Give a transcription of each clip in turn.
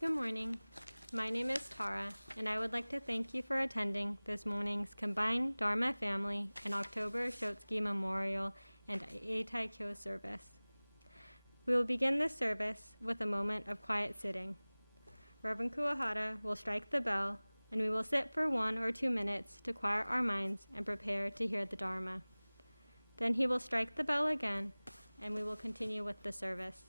Good morning. My name is Tara, and I would like to thank you for attending this morning's combined Dharma Family and October Shotsuki Memorial and Eitai Kyo service. We will begin this service with a moment of quiet sitting. Reverend Kuwahara will strike the bell, and we will sit for 1 or 2 minutes to quiet our minds and prepare to hear the Dharma. Then he will strike the bell again, and we will continue with the service.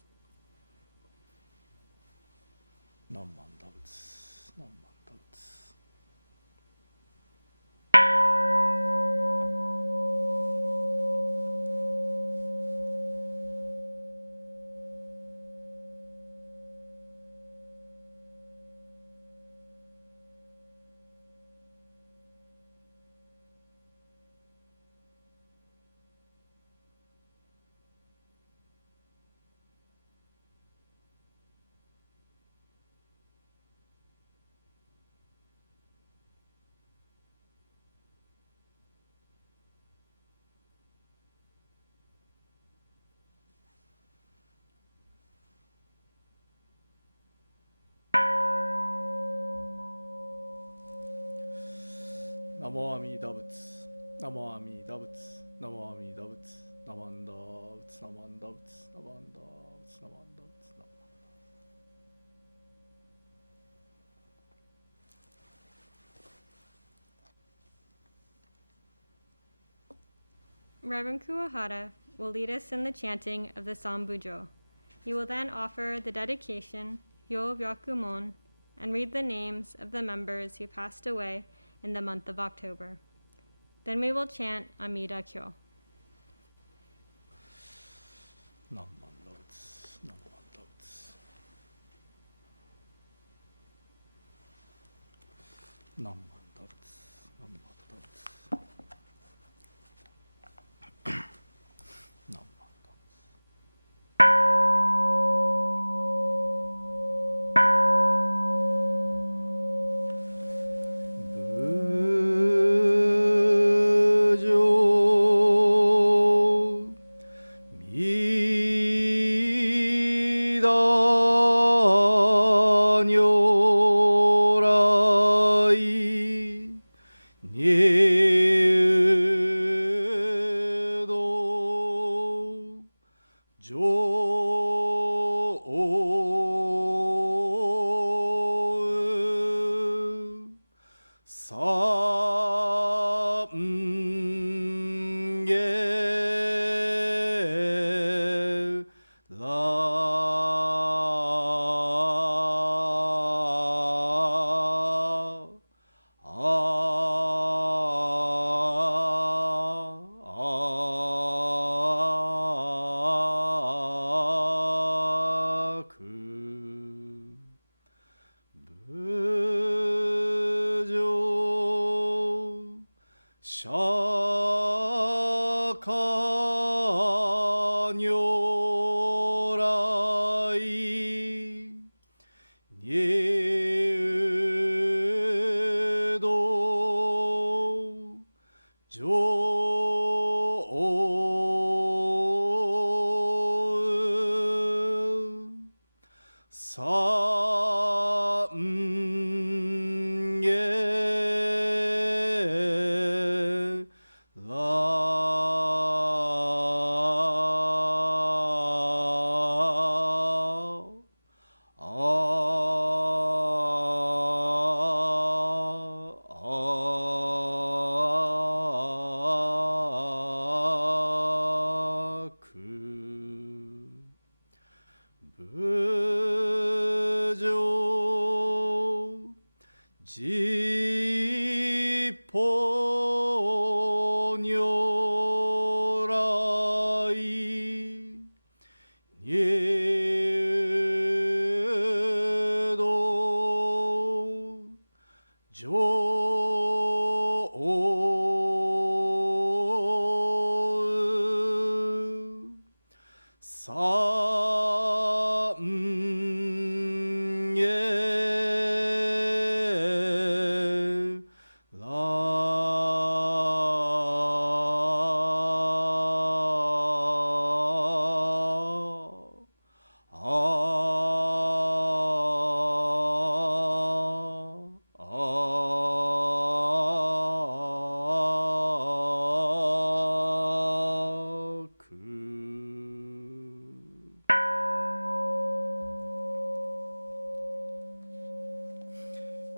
Namo Amida Butsu, Namo Amida Butsu, Namo Amida Butsu, Namanda Butsu, Namanda Butsu, Namanda Butsu, Namanda Butsu. Reverend Kuwahara will lead us in the chanting of the Sambujo. He will then offer the dedication, Yo Byakumon, and read the names of the members who passed away in the month of October. Then we will chant Amida Kyo. Namanda Butsu, Namanda Butsu. Namanda Butsu, Namanda Butsu. La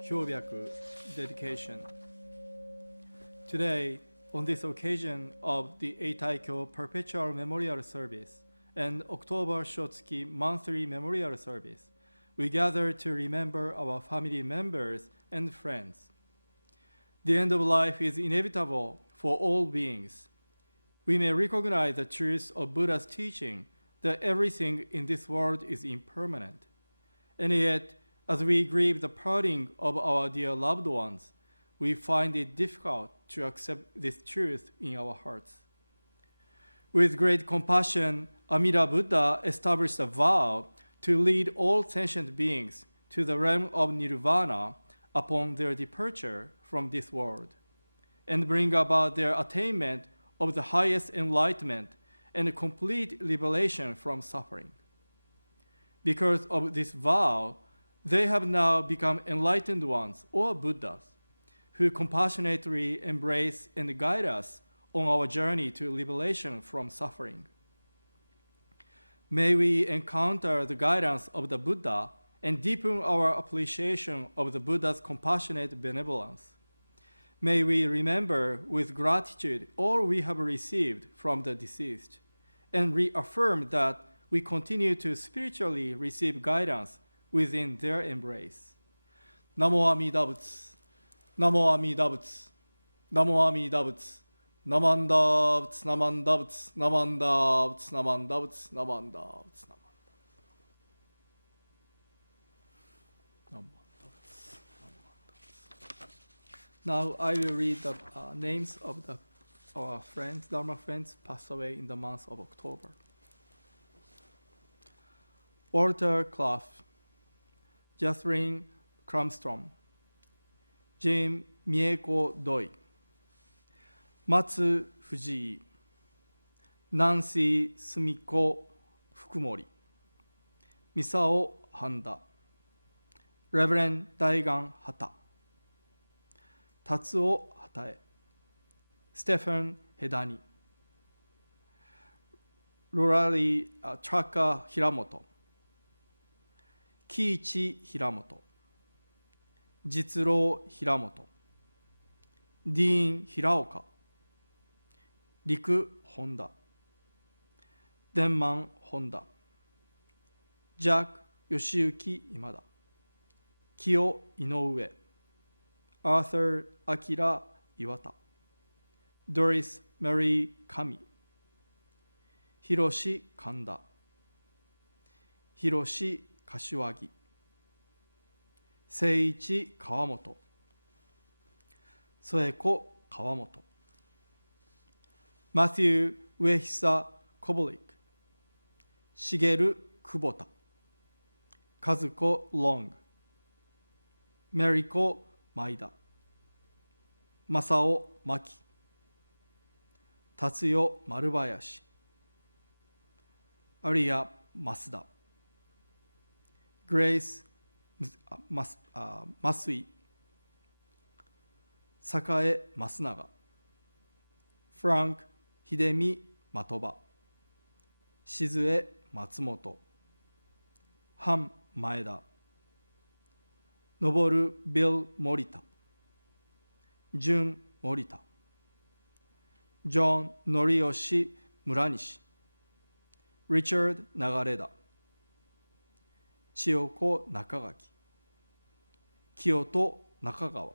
Hyobiaku dedication. Today, on this occasion of the Eitaikyo Perpetual Memorial Service and October Shotsuki Monthly Memorial Service, we gather to remember our family members and friends. The end of life is inevitable for all beings. We may recognize the truth of Buddha's teaching that everything in this world is impermanent. And yet, as we grieve the parting of our dear loved ones, we find it difficult to accept this truth in our hearts. With great compassion, Amida Buddha established a vow to lead all sentient beings to the realm of nirvana upon their departure from this world, and bring about their attainment of the highest enlightenment and complete liberation from suffering. Because of this vow, they have now become enlightened ones, or Buddhas, who compassionately embrace and guide us on our journey to liberation from suffering. May we encounter the guidance of the Buddha and deepen our appreciation of the Buddha's compassionate benevolence. May we remember with gratitude all we have received from the deceased, and reaffirm that we continue to spiritually receive guidance within their embrace. Namo Amida Butsu, Namo Amida Butsu, Namo Amida Butsu, Namanda Butsu, Namanda Butsu, Namanda Butsu, Namanda Butsu, Namanda Butsu, Namanda Butsu. Now I will read the names of our friends, Dharma friends, passed away in the month of October. Walter Clough, Catherine Cramstrom, Jane Mieko Doi, Matsu Fujii, Nancy Sumiko Fukumori, Misao Handa, Reverend Daigan Hata, Tatsuo Hatae, Stephen Hedani, Rurali Traka Hiramoto, Kiichi Hiramoto, Jitsuro Hiramoto, Dean Hiraoka, Riku Honda, Denman Honda, Jack Yoshiyuki Imada, Kyo Inoue, Arthur Akira Iwata, Doris Marie Kami, Hiroshi Kanda, Hiroshi Kashiwagi, Seiichi Kawamoto, Soeko Kawamoto, Matthew Uehisa Kobolik, Shigeru Kubota, Kazuko Long, Mariko Maida, Masao Maki, Tatsuyo Marubayashi, Aria Masuda, Grace Masui, Sakae Masunaga, Frank Hidemi Matoba, Shizue Matsumoto, Han Maeda, Noboru Bill Morita, Jun Morita, John Noriyoshi Muranishi, Richard Nagareda, Chiyoko Nakagaki, Kyoto Nakagawa,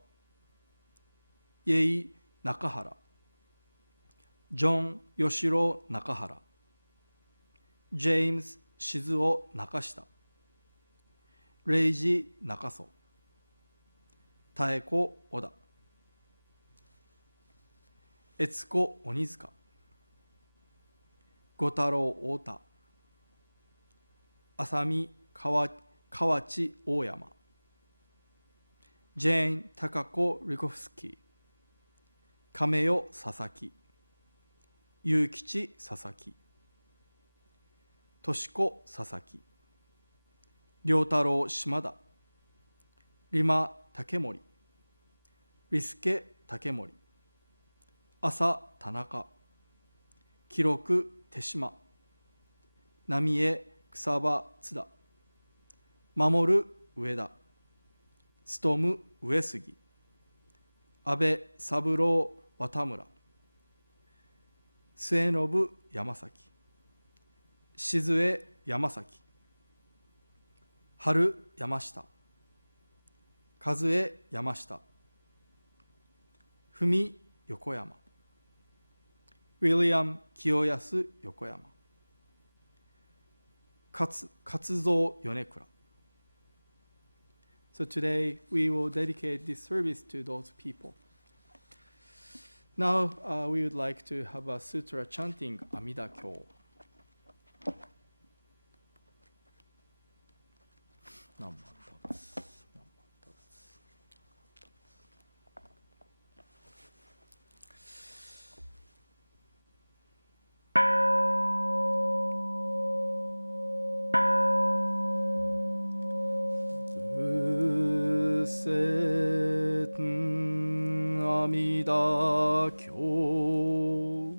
Yei Nakahara, John Yoshiro Nakahara, James Shizuo Nakashita, Reiji Nakaso, 妙子小田、悦子鬼塚、五太郎太田、浅見河内大山、ジェーン高子リコフスキー、亀代佐々木、結吉佐々木、敏子佐々木、良太郎島田、リマ竹森、リスケ竹森、朝田中、記録手島、浪江草場津田、守上田、勉上杉、安倍三郎渡村、末信山崎、静江山崎、春山下、和江山下、文横山、ウィリアム清安横山、勝三米倉。So today we will dedicate this service to those people. Now we would like to have a sutra chanting Amida Kyo. Amida Kyo.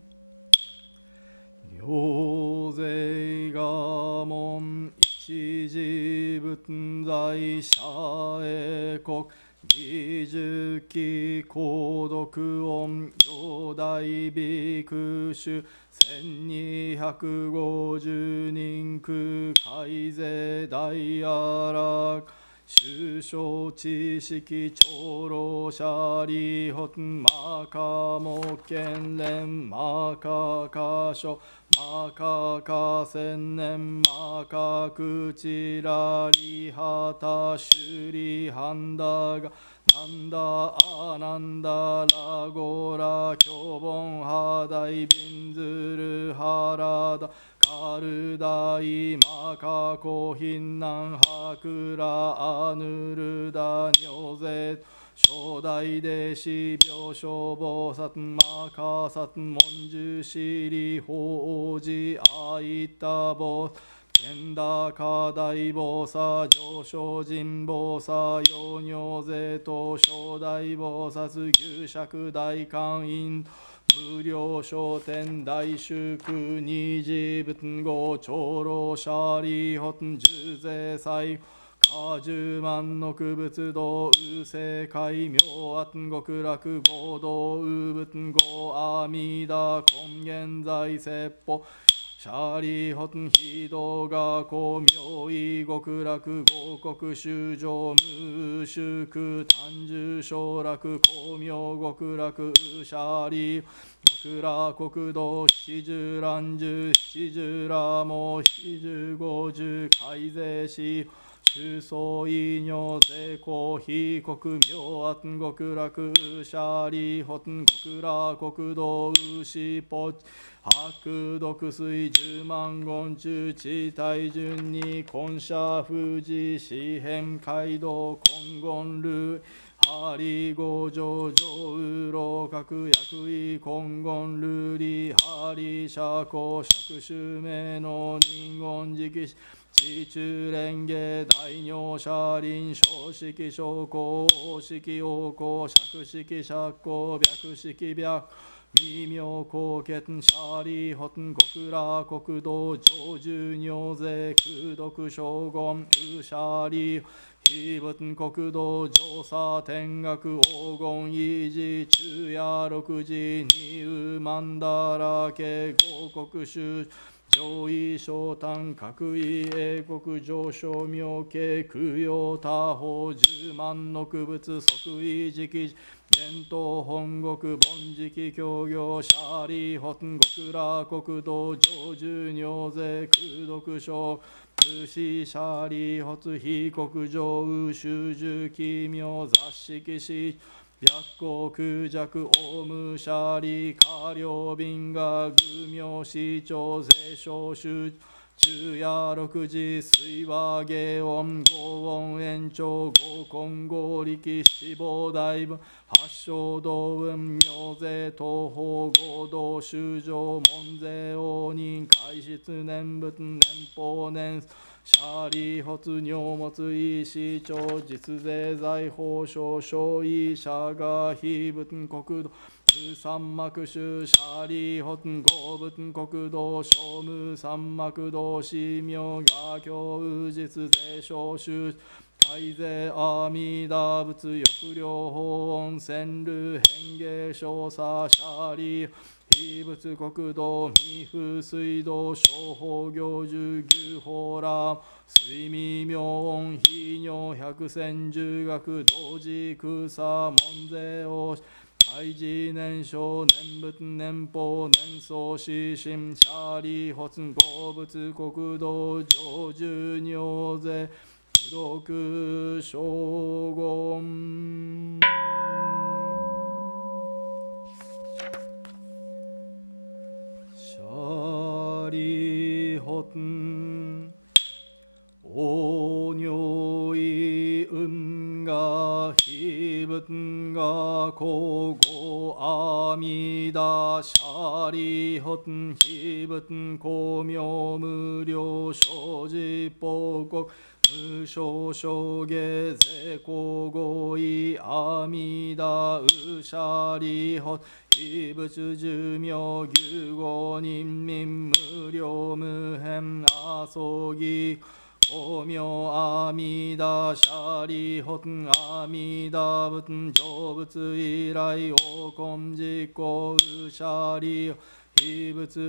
Ryo zei ga mon ichi ji buten zai sha e kok gi ju ki kodoku on yodai bikushu 1250人空海税大阿楽首相知識長老者利発マカモ県連マカカ書マカカ千年マカクチラリハタシュリハンダガなんだあなんだラゴラキョボンハダイビンズルハラダカルダイマカコヒンナンハクラアヌルダニョゼ初代弟子病床菩薩マカサツモンジュシリホウジアイタボ健打下大菩薩上昇人菩薩陽尿税と初代菩薩牛釈大観音無料商店大祝二次仏語長老舎利本十税祭果十万の区仏道右世界明圧極楽合道右仏語阿弥陀根源在説法シャリホンヒドガコ妙意極楽五国修上無宿単樹昇楽光明極楽シャリ極楽国土七十乱十七十羅網七十五十改税し中層異尿税公非国明圧極楽シャリホン極楽国土牛ポチ白毒水十万言中地帯順に根社富士四辺街道根言類ハリ五条上右老各薬医根言ルリハリ社交釈衆名の人言直視地中蓮華大尿車輪小式小公王式王公釈式釈公白式白微妙高血シャリホン極楽国道上十尿税空毒将軍ウシャリ非仏国道上佐天学黄金維持中夜六時二右曼荼羅家五国州上位昇誕各位英国上昇妙慶供養他方十万の区物即位時期伝統本国凡時期協業シャリホン極楽国道上寿尿税空毒症武士シャリホツ非国上宇修樹奇妙雑式士白光空弱オウムシャリ下領便が愚名市長税商州昼夜六時水和下音五音延長五根合力死亡大分八正道運明税東方合同修上門税応仁開出念仏年法年シャリ発尿物医師長実税財宝省省医者が非仏国土無三幕宗シャリホン合仏国道聖無三幕道師名が教宇実税小宗大税阿弥陀仏欲量法音千流変化小差シャリ非仏国道未風水道小法行樹牛法ラ水味妙音非尿百戦十学同時空差門税を大事年少念仏年法年相死心シャリ発合仏国道上寿尿税不読将言シャリ発お如意運が非仏が皇后阿弥陀シャリホン非仏公明無料生じ報告無償証下税皇后意阿弥陀ウシャリホン非仏寿命牛語人民無料無辺阿葬儀法名阿弥陀シャリホン阿弥陀仏成仏以来王根実行ウシャリ非仏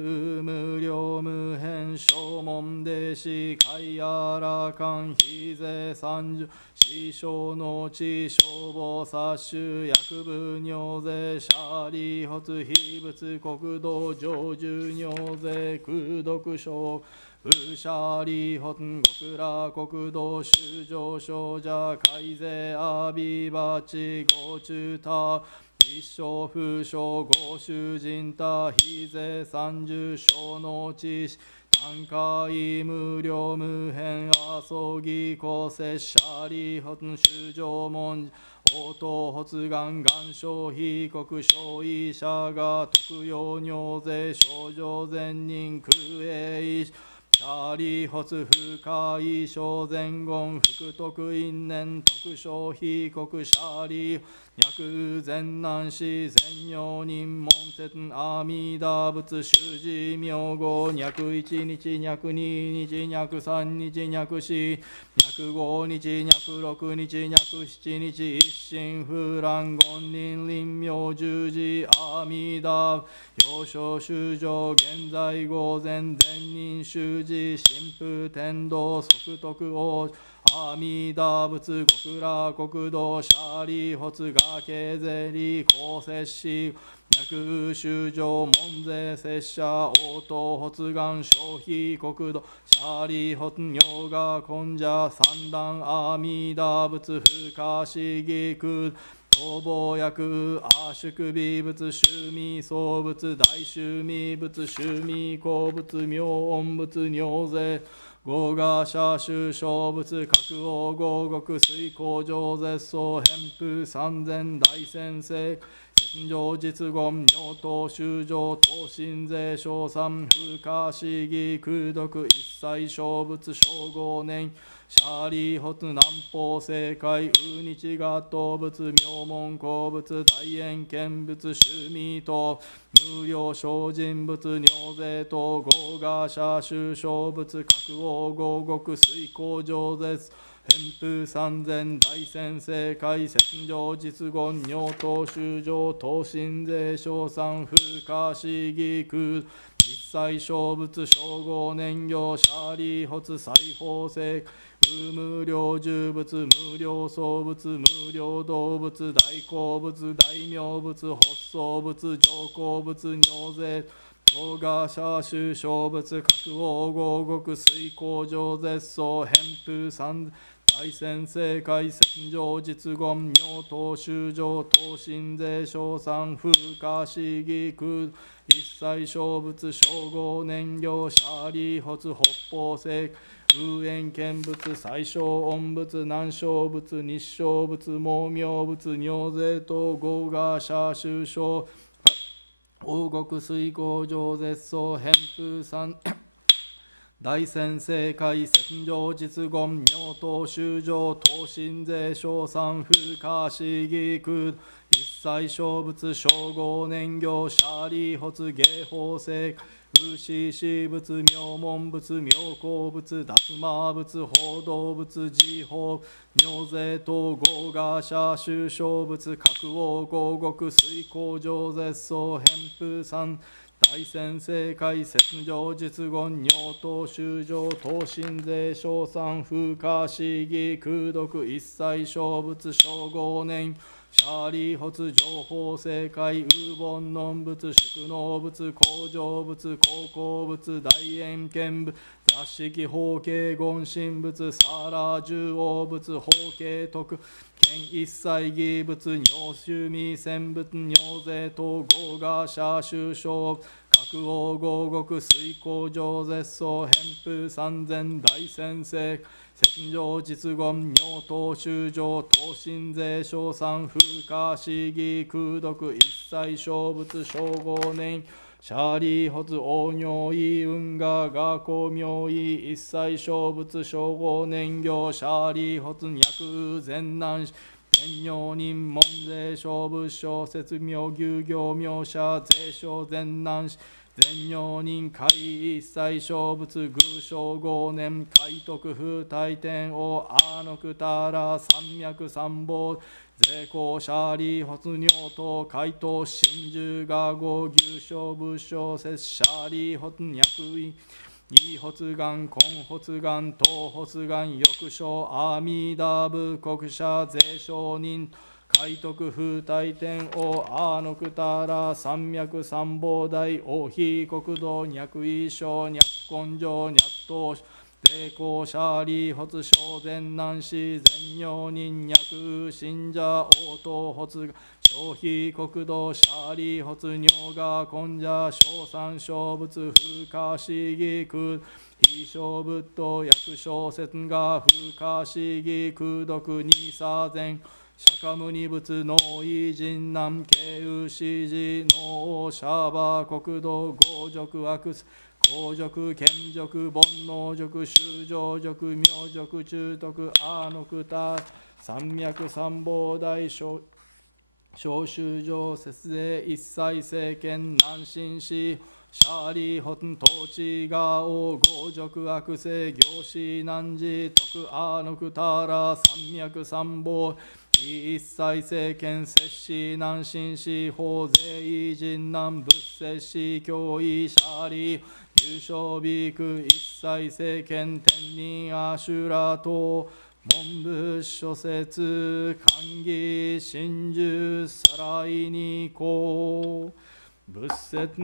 無料無辺正門弟子海あらかん非税三十師匠の地消防殺種薬部尿税シャリ発非仏国道上寿尿税空毒症ウシャリホン極楽国道修上少者海税阿ビバチゴチュタ一生不詳ご主人他非税三十小の知識単価無料無辺阿葬儀公摂シャリホン修上門応答発願願書非国小医者が特養尿税症状善人空営シャリ発不可小前言福徳因縁特賞非国シャリ脈善難死善用人門説阿弥陀仏主事名号脈一日脈二日脈三日脈四脈五日脈六日脈七日一心不乱言人臨妙十字阿弥陀幼少修上現在午前善人修字神父天道即徳王阿弥陀仏極楽国道シャリ発崖税理公摂氏脈修上門税摂者応答発願消費国土シャリ発尿が根者三段阿弥陀仏不可思議空逃亡薬阿宿美仏修味創仏大修味仏修味公仏妙音仏尿税合賀社修小仏各王合国水工上絶相偏風三千大先生戦場実言妙等修上等身税小三不可思議空毒一切小仏小五年シャリホツ南方正解ウ日合動仏妙門公仏大円見仏修味等無料精進仏尿税等合賀社修小仏各王合国水工上絶偏風三千大先生会戦場実言尿等修上等身税小三風化市議空一切小物称号燃料シャリ発裁縫石無料重物無料創物無料動物大好物大名物発送物上皇物尿税動画写集小物各王合国水工上絶相偏風三大先生会戦場実言尿等修上等身税小三風化市議空一切小物称号燃料シャリ発北方石風縁見物最小音物南小物日小物毛明物尿税等合画写集小王国水工上絶相偏風三大先生会戦場実言尿等修上等身税小三風化市議空一切小物称号燃料シャリ発芸法石牛死物名門物妙高物脱馬物報道物自法尿税等合画写集小物各王合国水工上絶相偏風三大先生会戦場実言尿等修上等身税小三風化市議空読一切小物称号年シャリ発情報正解ウーボンノン物宿能物工場物高校物大円見物雑式法系言神物サラ重王物法系徳県一切義物尿臭味線物尿税等合画写集小各王合国水工上絶相偏風三千大先生戦場実言尿等修上等身税小三風化市議空読一切小物称号年シャリ発王尿意運河画工名意一切小物称号年行シャリ発脈全難全尿人門税小物小説名牛行名者税小全難全尿人会一切小物偶称号年海徳風大天王阿のくたら山脈三宝税公シャリ発尿等海東真珠画号牛小武将摂シャリ発脈位異発願根発願東発願翼章阿弥陀仏国者税商人海徳風大天王阿のくたら山脈三宝大王妃国土脈位章脈根性脈東税公シャリ発小善男子全尿人脈信者応答発消費国土シャリ発尿が根者小三小物風化市議空非小仏道薬小説が風化市議空読二左前釈迦牟尼仏の異人南慶右師寺のシャバ国土豪辱悪公辱賢辱煩悩辱修上辱名辱中徳阿のくた山脈三宝大小修上節税一切政権南進しシャリホン統治が王豪辱悪性行師南寺徳阿のくたら山脈三宝一切政権摂氏南進し法税異人南仏摂氏教義シャリ優勝ビーク一切政権天人アシュラ等文部諸説寛義真珠さらいにこ仏説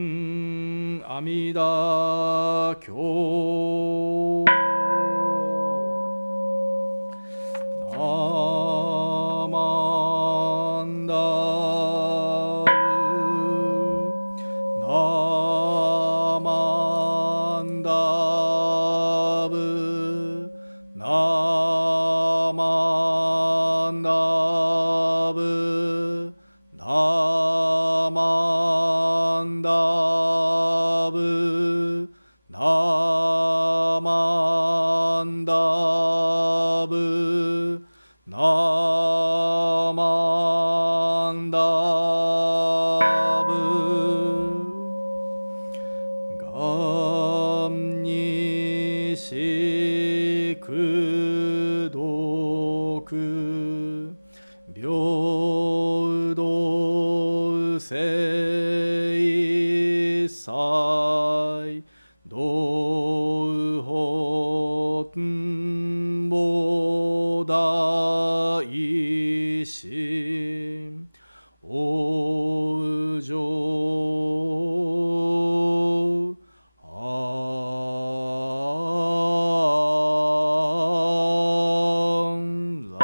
阿弥陀経ナマンダブナマンダブナマンダブナマンダブナマンダブナマンダブガンニシクド聖祭道本母大神往生安楽。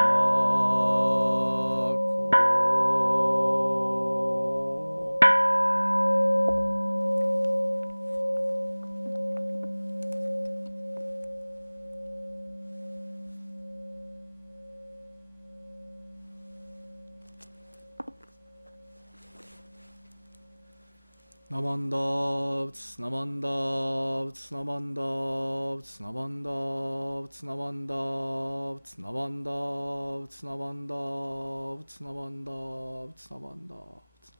Namandavts, namandavts, namandavts, namandavts, namandavts, namandavts, namandavts, namandavts, namandavts.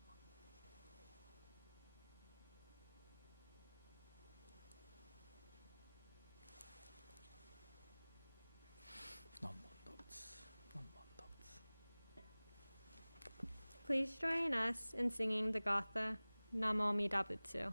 Namandavts, namandavts. Please join us in singing the Gatha Namo Amida Butsu.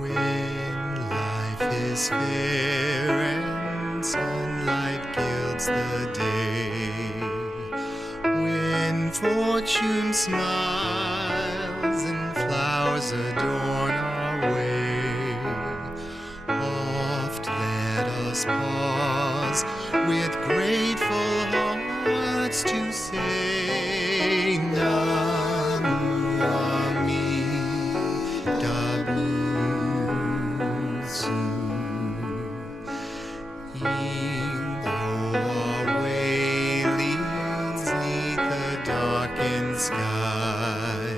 When life is fair and sunlight gilds the day, when fortune smiles and flowers adorn our way, oft let us pause with grateful hearts to say Namu Amida Butsu. Though our way leads 'neath the darkened sky,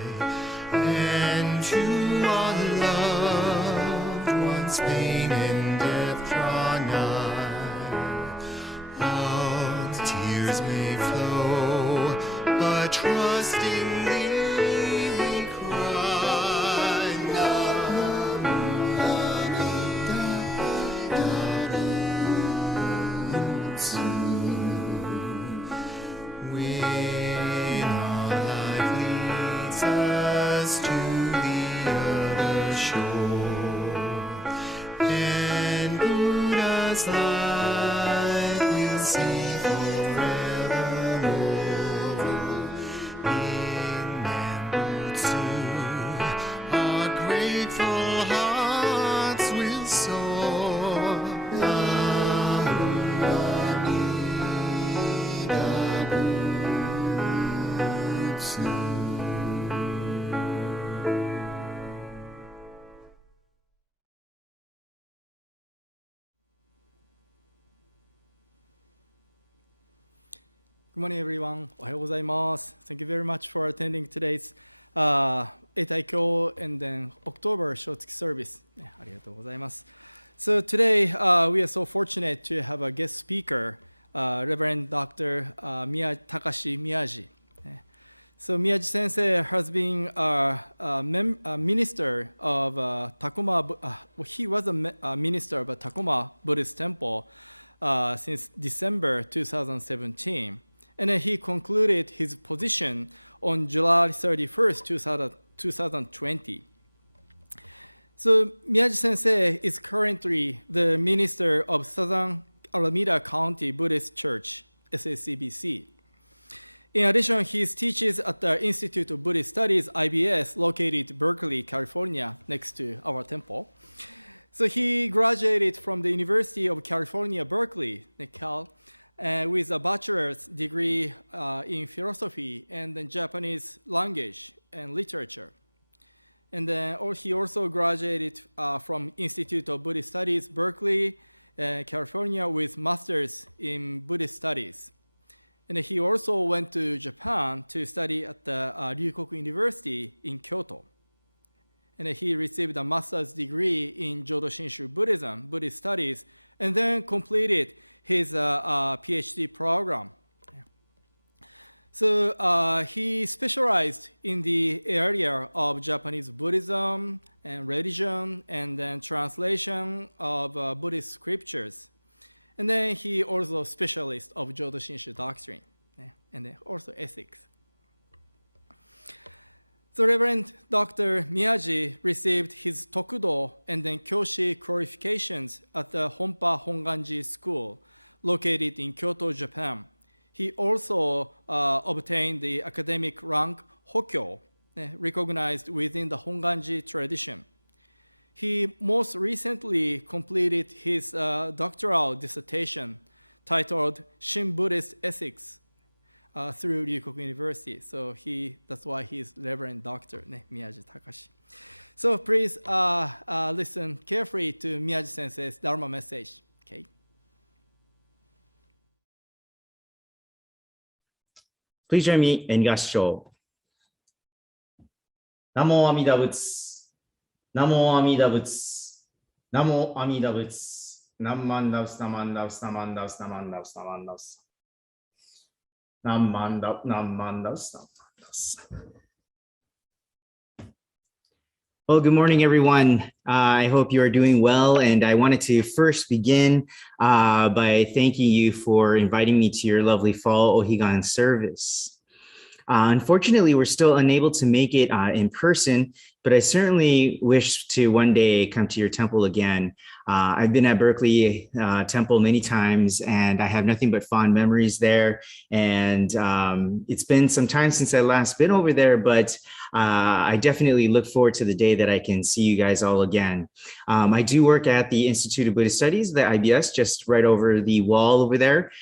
and to our loved ones pain and death draw nigh, all tears may flow, but trustingly we cry Namu Amida Butsu. When our life leads us to the other shore, and Buddha's light we'll see forevermore. In Nembutsu, our grateful hearts will soar. Namu Amida Butsu. Good morning, everyone. おはようございます. Thank you very much for attending today's Eitaikyo and then October Shotsuki service. ありがとうございます. So today we are so fortunate to have a guest speaker, Reverend Dr. Takashi Miyaji. So Miyaji Sensei has been a minister of Takuma. He was a minister of a Takuma Buddhist temple since December 2017. And then he concluded his position on July 31st, 2020. So Miyaji Sensei is currently the minister of Southern Alameda County Buddhist Church, SACBC. In addition, he teaches at the Institute of Buddhist Studies, IBS, located in Berkeley, California, next to our temple. So he graduated from the University of California, Berkeley, Cal, with a bachelor's degree in philosophy and then Japanese language and literature. And then he also graduated from Institute of Buddhist Studies, Berkeley, California, with master's in Buddhist studies. And he also went to Japan to study at the Ryukoku University in Kyoto. And he received a master's degree in Jodo Shinshu Buddhism, Buddhist studies, and then completed his PhD program. So he specialized in the area of Japanese Buddhism and religion, and then translation of Buddhist scriptures. And then he also specialist of Jodo Shinshu doctrine, and then also ethics. The Reverend Dr. Miyaji received his Tokudo and then Kyoshi qualifications at the Honpa Honganji School, located in Kyoto, Japan. He also obtained the academic rank Hokyo, recognized within the Honganji tradition. He most recently completed his doctoral dissertation titled Shin Buddhist Ethics through Ryukoku University. So that's why he's Reverend Dr. Miyaji Takashi. So please listen carefully to Miyaji Sensei's Dharma message. Okay. Please join me in Gassho. Namo Amida Butsu. Namo Amida Butsu. Namo Amida Butsu. Namandaus, Namandaus, Namandaus, Namandaus, Namandaus. Namandaus, Namandaus, Namandaus. Well, good morning, everyone. I hope you are doing well. And I wanted to first begin by thanking you for inviting me to your lovely fall Ohigan service. Unfortunately, we're still unable to make it in person, but I certainly wish to one day come to your temple again. I've been at Berkeley Temple many times, and I have nothing but fond memories there. And it's been some time since I last been over there, but I definitely look forward to the day that I can see you guys all again. I do work at the Institute of Buddhist Studies, the IBS, just right over the wall over there.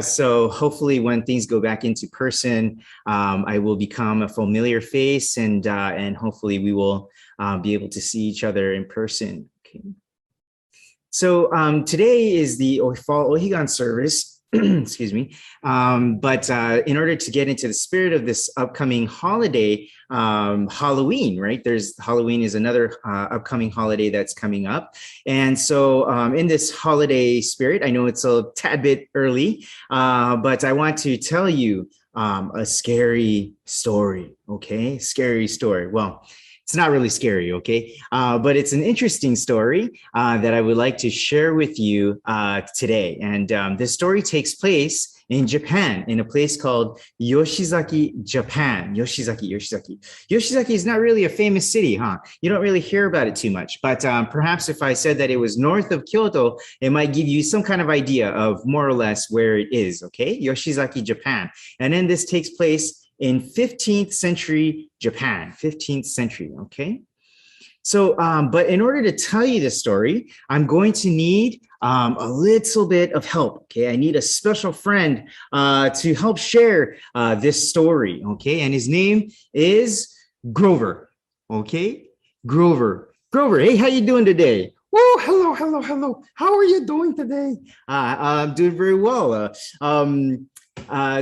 So hopefully when things go back into person, I will become a familiar face, and hopefully we will be able to see each other in person. Okay. So today is the fall Ohigan service. Excuse me. But in order to get into the spirit of this upcoming holiday, Halloween, right? Halloween is another upcoming holiday that's coming up. And so in this holiday spirit, I know it's a tad bit early, but I want to tell you a scary story, okay? Scary story. Well, it's not really scary, okay? But it's an interesting story that I would like to share with you today. And this story takes place in Japan, in a place called Yoshizaki, Japan. Yoshizaki. Yoshizaki is not really a famous city, huh? You don't really hear about it too much. But perhaps if I said that it was north of Kyoto, it might give you some kind of idea of more or less where it is, okay? Yoshizaki, Japan. And then this takes place in 15th century Japan, 15th century, okay? So, but in order to tell you this story, I'm going to need a little bit of help, okay? I need a special friend to help share this story, okay? And his name is Grover, okay? Grover, hey, how you doing today? Oh, hello. How are you doing today? I'm doing very well.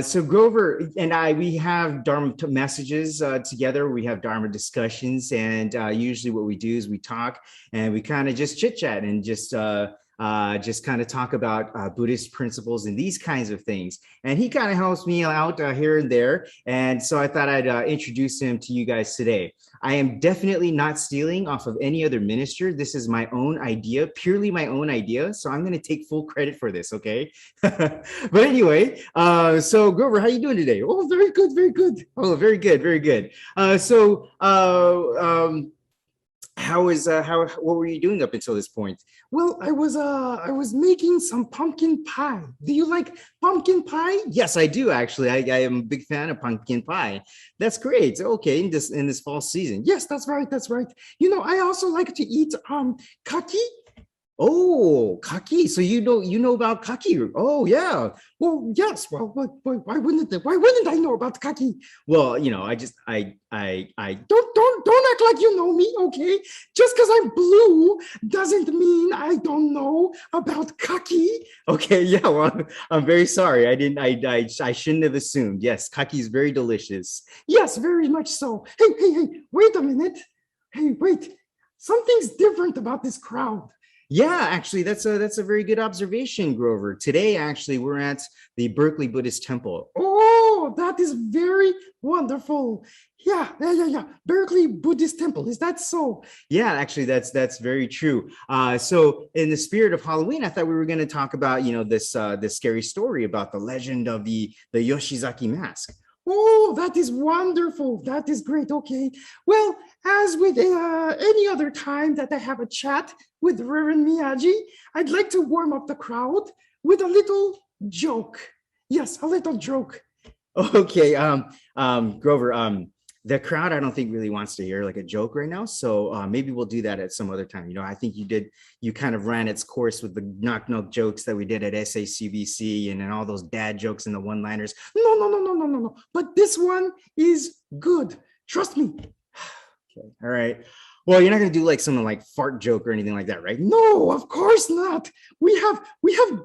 So Grover and we have Dharma messages together. We have Dharma discussions, and usually what we do is we talk and we kind of just chit chat and just kind of talk about Buddhist principles and these kinds of things. And he kind of helps me out here and there. And so I thought I'd introduce him to you guys today. I am definitely not stealing off of any other minister. This is my own idea, purely my own idea. So I'm going to take full credit for this, okay? But anyway, so Grover, how you doing today? Oh, very good. Oh, very good. What were you doing up until this point? Well, I was making some pumpkin pie. Do you like pumpkin pie? Yes, I do actually. I am a big fan of pumpkin pie. That's great. Okay, in this fall season. Yes, that's right. You know, I also like to eat kaki. Oh, kaki. So you know about kaki? Oh, yeah. Well, yes. Well, why wouldn't I know about kaki? Well, you know, I don't act like you know me, okay? Just because I'm blue doesn't mean I don't know about kaki. Okay, yeah. Well, I'm very sorry. I shouldn't have assumed. Yes, kaki is very delicious. Yes, very much so. Hey, wait a minute. Hey, wait. Something's different about this crowd. Yeah, actually, that's a very good observation, Grover. Today, actually, we're at the Berkeley Buddhist Temple. Oh, Oh, that is very wonderful. Yeah. Berkeley Buddhist Temple. Is that so? Yeah, actually, that's very true. So, in the spirit of Halloween, I thought we were going to talk about, this scary story about the legend of the Yoshizaki mask. Oh, that is wonderful. That is great. Okay. Well, as with any other time that I have a chat with Reverend Miyagi, I'd like to warm up the crowd with a little joke. Yes, a little joke. Okay, Grover, the crowd I don't think really wants to hear like a joke right now, so maybe we'll do that at some other time. I think you kind of ran its course with the knock jokes that we did at SACBC and then all those dad jokes and the one-liners. No. But this one is good. Trust me. Okay, all right. Well, you're not gonna do like some like fart joke or anything like that, right? No, of course not. We have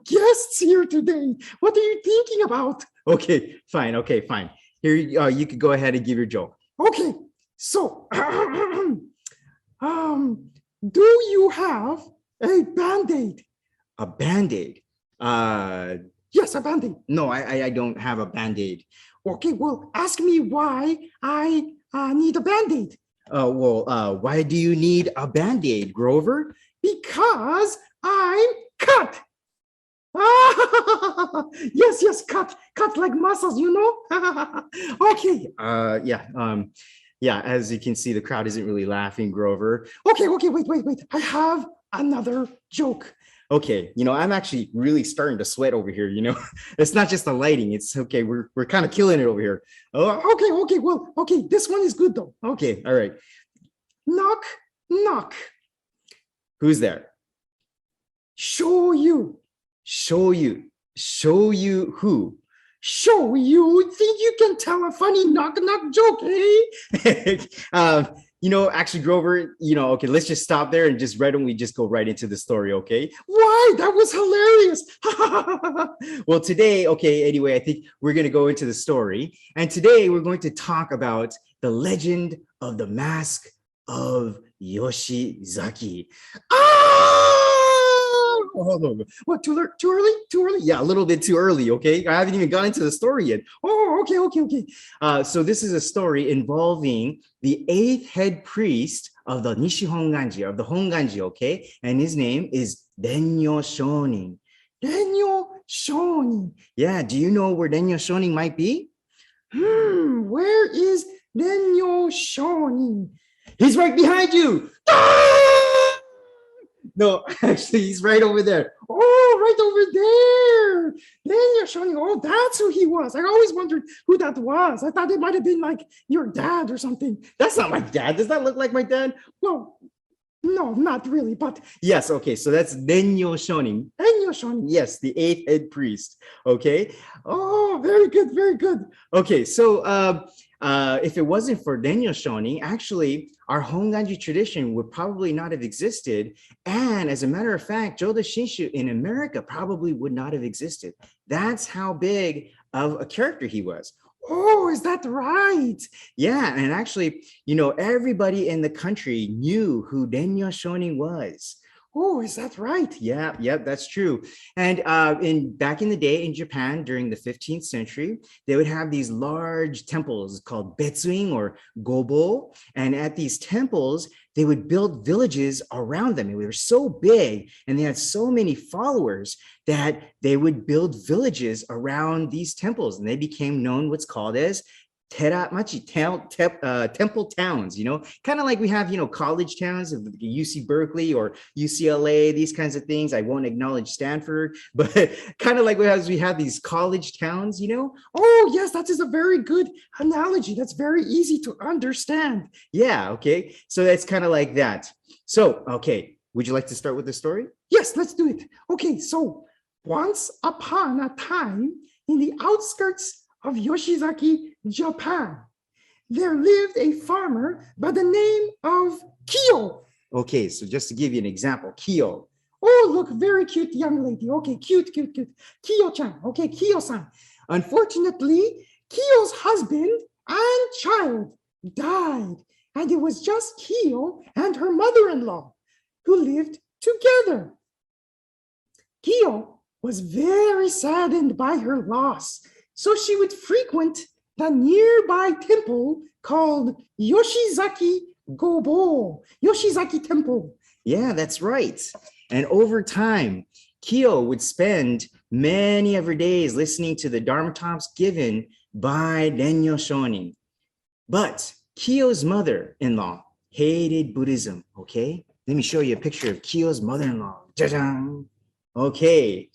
guests here today. What are you thinking about? Okay, fine. Here, you could go ahead and give your joke. Okay, so do you have a Band-Aid? A Band-Aid? Yes, a Band-Aid. No, I don't have a Band-Aid. Okay, well, ask me why I need a Band-Aid. Why do you need a Band-Aid, Grover? Because I'm cut. Yes, cut like muscles, Okay. Yeah, as you can see, the crowd isn't really laughing, Grover. Okay, wait. I have another joke. Okay, I'm actually really starting to sweat over here, It's not just the lighting, it's okay, we're kind of killing it over here. Oh, okay, this one is good though. Okay, all right. Knock. Who's there? Show you who? Show you. Think you can tell a funny knock joke, eh? Actually, Grover, okay, let's just stop there and just right when we just go right into the story, okay? Why? That was hilarious. Well, today, okay, anyway, I think we're going to go into the story. And today we're going to talk about the legend of the Mask of Yoshizaki. Hold on. What, too early? Yeah, a little bit too early, okay? I haven't even gone into the story yet. Oh, okay. So this is a story involving the 8th head priest of the Nishihonganji, of the Honganji, okay? And his name is Denyo Shonin. Denyo Shonin. Yeah, do you know where Denyo Shonin might be? Where is Denyo Shonin? He's right behind you. No, actually, he's right over there. Oh, right over there. Denyo Shonin. Oh, that's who he was. I always wondered who that was. I thought it might have been like your dad or something. That's not my dad. Does that look like my dad? Well, no, not really, but... Yes, okay, so that's Denyo Shonin. Denyo Shonin. Yes, the 8th head priest, okay? Oh, very good. Okay, so if it wasn't for Denyo Shonin, actually, our Honganji tradition would probably not have existed. And as a matter of fact, Jodo Shinshu in America probably would not have existed. That's how big of a character he was. Oh, is that right? Yeah, and actually, everybody in the country knew who Denyo Shonin was. Oh, is that right? Yeah, that's true. And back in the day in Japan during the 15th century, they would have these large temples called betsuin or gobo. And at these temples, they would build villages around them. And they were so big and they had so many followers that they would build villages around these temples. And they became known what's called as teramachi, temple towns, kind of like we have, college towns of UC Berkeley or UCLA, these kinds of things. I won't acknowledge Stanford, but kind of like we have these college towns, Oh, yes, that is a very good analogy. That's very easy to understand. Yeah, okay. So that's kind of like that. So, okay, would you like to start with the story? Yes, let's do it. Okay, so once upon a time in the outskirts of Yoshizaki, Japan, there lived a farmer by the name of Kiyo. Okay, so just to give you an example, Kiyo. Oh, look, very cute young lady. Okay, cute. Kiyo-chan. Okay, Kiyo-san. Unfortunately, Kiyo's husband and child died, and it was just Kiyo and her mother-in-law who lived together. Kiyo was very saddened by her loss, so she would frequent the nearby temple called Yoshizaki Gobo, Yoshizaki Temple. Yeah, that's right. And over time, Kyo would spend many of her days listening to the Dharma talks given by Renyo Shonin. But Kyo's mother-in-law hated Buddhism, okay? Let me show you a picture of Kyo's mother-in-law. Jajang. Okay.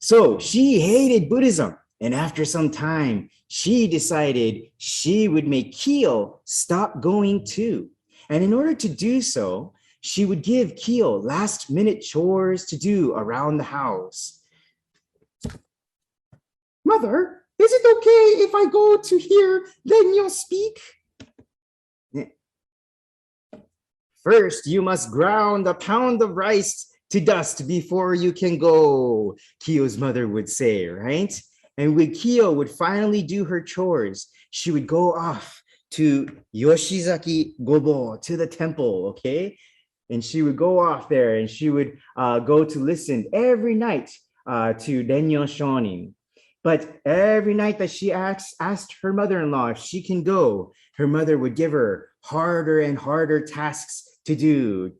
So she hated Buddhism. And after some time, she decided she would make Kyo stop going too. And in order to do so, she would give Kyo last-minute chores to do around the house. Mother, is it okay if I go to hear Renyo speak? First, you must ground a pound of rice to dust before you can go, Kyo's mother would say, right? And when Kyo would finally do her chores, she would go off to Yoshizaki Gobo, to the temple, okay? And she would go off there and she would go to listen every night to Renyo Shonin. But every night that she asked her mother-in-law if she can go, her mother would give her harder and harder tasks to do.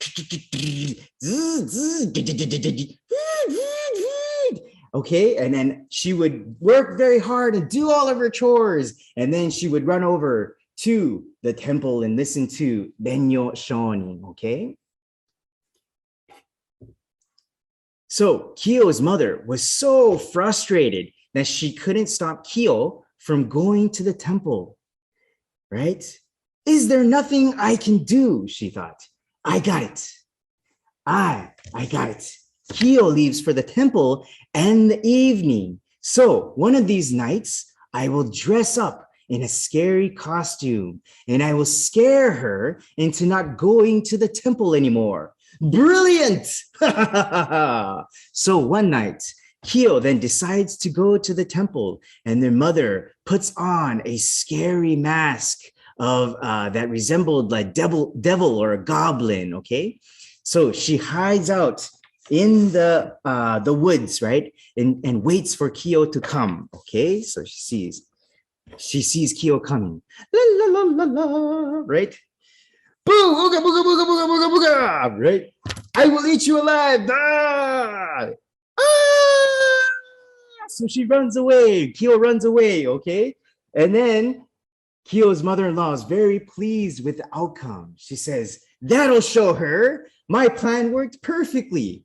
Okay, and then she would work very hard and do all of her chores, and then she would run over to the temple and listen to Renyo Shonin, okay? So Kyo's mother was so frustrated that she couldn't stop Kyo from going to the temple, right? Is there nothing I can do? She thought. I got it. I got it. Kyo leaves for the temple in the evening. So one of these nights, I will dress up in a scary costume and I will scare her into not going to the temple anymore. Brilliant! So one night, Kyo then decides to go to the temple and their mother puts on a scary mask of that resembled like devil or a goblin, okay? So she hides out in the woods, right? And waits for Kyo to come, okay? So she sees Kyo coming. La la la la la, right? Boo, ooga booga booga booga booga booga, right? I will eat you alive. Ah! Ah! So she runs away. Kyo runs away, okay? And then Kyo's mother-in-law is very pleased with the outcome. She says, that'll show her my plan worked perfectly.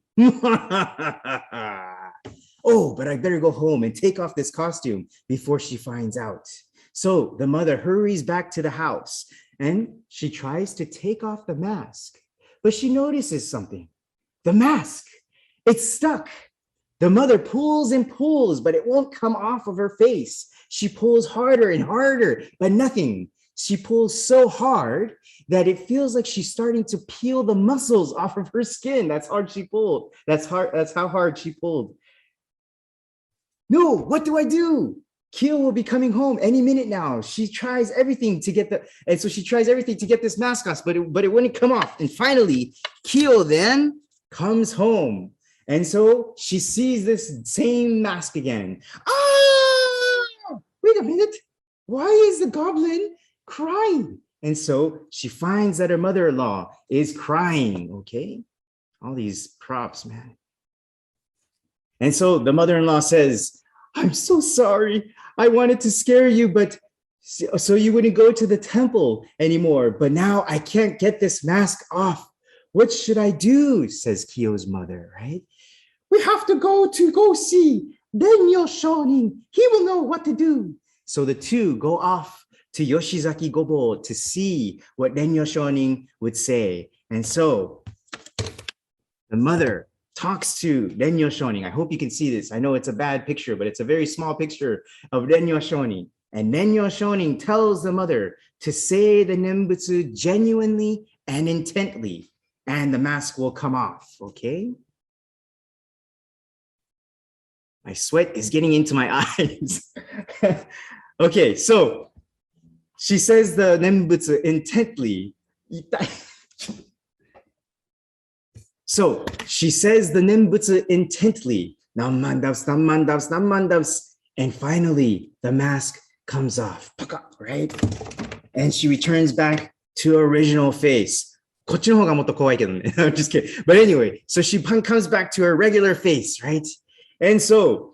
Oh, but I better go home and take off this costume before she finds out. So the mother hurries back to the house and she tries to take off the mask, but she notices something. The mask, it's stuck. The mother pulls and pulls, but it won't come off of her face. She pulls harder and harder, but nothing. She pulls so hard that it feels like she's starting to peel the muscles off of her skin. That's hard she pulled. That's how hard she pulled. No, what do I do? Kyo will be coming home any minute now. She tries everything to get this mask off, but it wouldn't come off. And finally, Kyo then comes home. And so she sees this same mask again. Ah! Wait a minute. Why is the goblin crying? And so she finds that her mother-in-law is crying, okay? All these props, man. And so the mother-in-law says, I'm so sorry. I wanted to scare you, but so you wouldn't go to the temple anymore. But now I can't get this mask off. What should I do? Says Kyo's mother, right? We have to go see Renyo Shonin. He will know what to do. So the two go off to Yoshizaki Gobo to see what Renyo Shonin would say. And so the mother talks to Renyo Shonin. I hope you can see this. I know it's a bad picture, but it's a very small picture of Renyo Shonin. And Renyo Shonin tells the mother to say the Nembutsu genuinely and intently, and the mask will come off, okay? My sweat is getting into my eyes. Okay, so she says the Nembutsu intently. So she says the Nembutsu intently. Nammandavs, nammandavs, nammandavs. And finally, the mask comes off, right? And she returns back to her original face. こっちの方がもっと怖いけどね. I'm just kidding. But anyway, so she comes back to her regular face, right? And so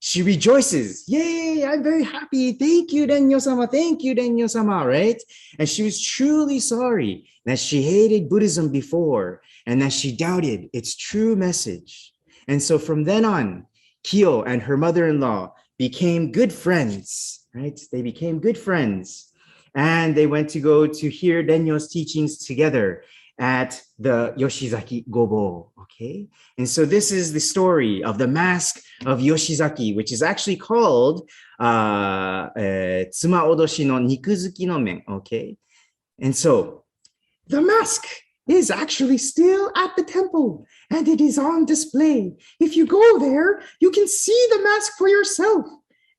she rejoices. Yay, I'm very happy. Thank you, Renyo-sama. Thank you, Renyo-sama, right? And she was truly sorry that she hated Buddhism before and that she doubted its true message. And so from then on, Kyo and her mother-in-law became good friends, right? They became good friends. And they went to go to hear Renyo's teachings together at the Yoshizaki Gobo, okay? And so this is the story of the Mask of Yoshizaki, which is actually called Tsuma Odoshi no Nikuzuki no Men, okay? And so The mask is actually still at the temple and it is on display. If you go there, you can see the mask for yourself.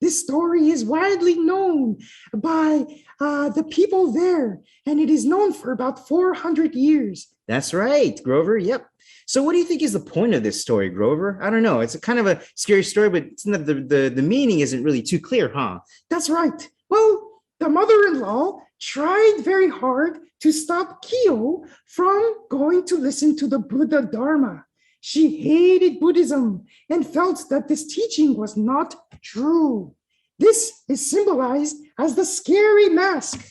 This story is widely known by the people there, and it is known for about 400 years. that's right, Grover, yep. So what do you think is the point of this story, Grover? I don't know. It's a kind of a scary story, but it's not, the meaning isn't really too clear, huh? That's right. Well, the mother-in-law tried very hard to stop Kyo from going to listen to the Buddha Dharma. She hated Buddhism and felt that this teaching was not true. This is symbolized as the scary mask.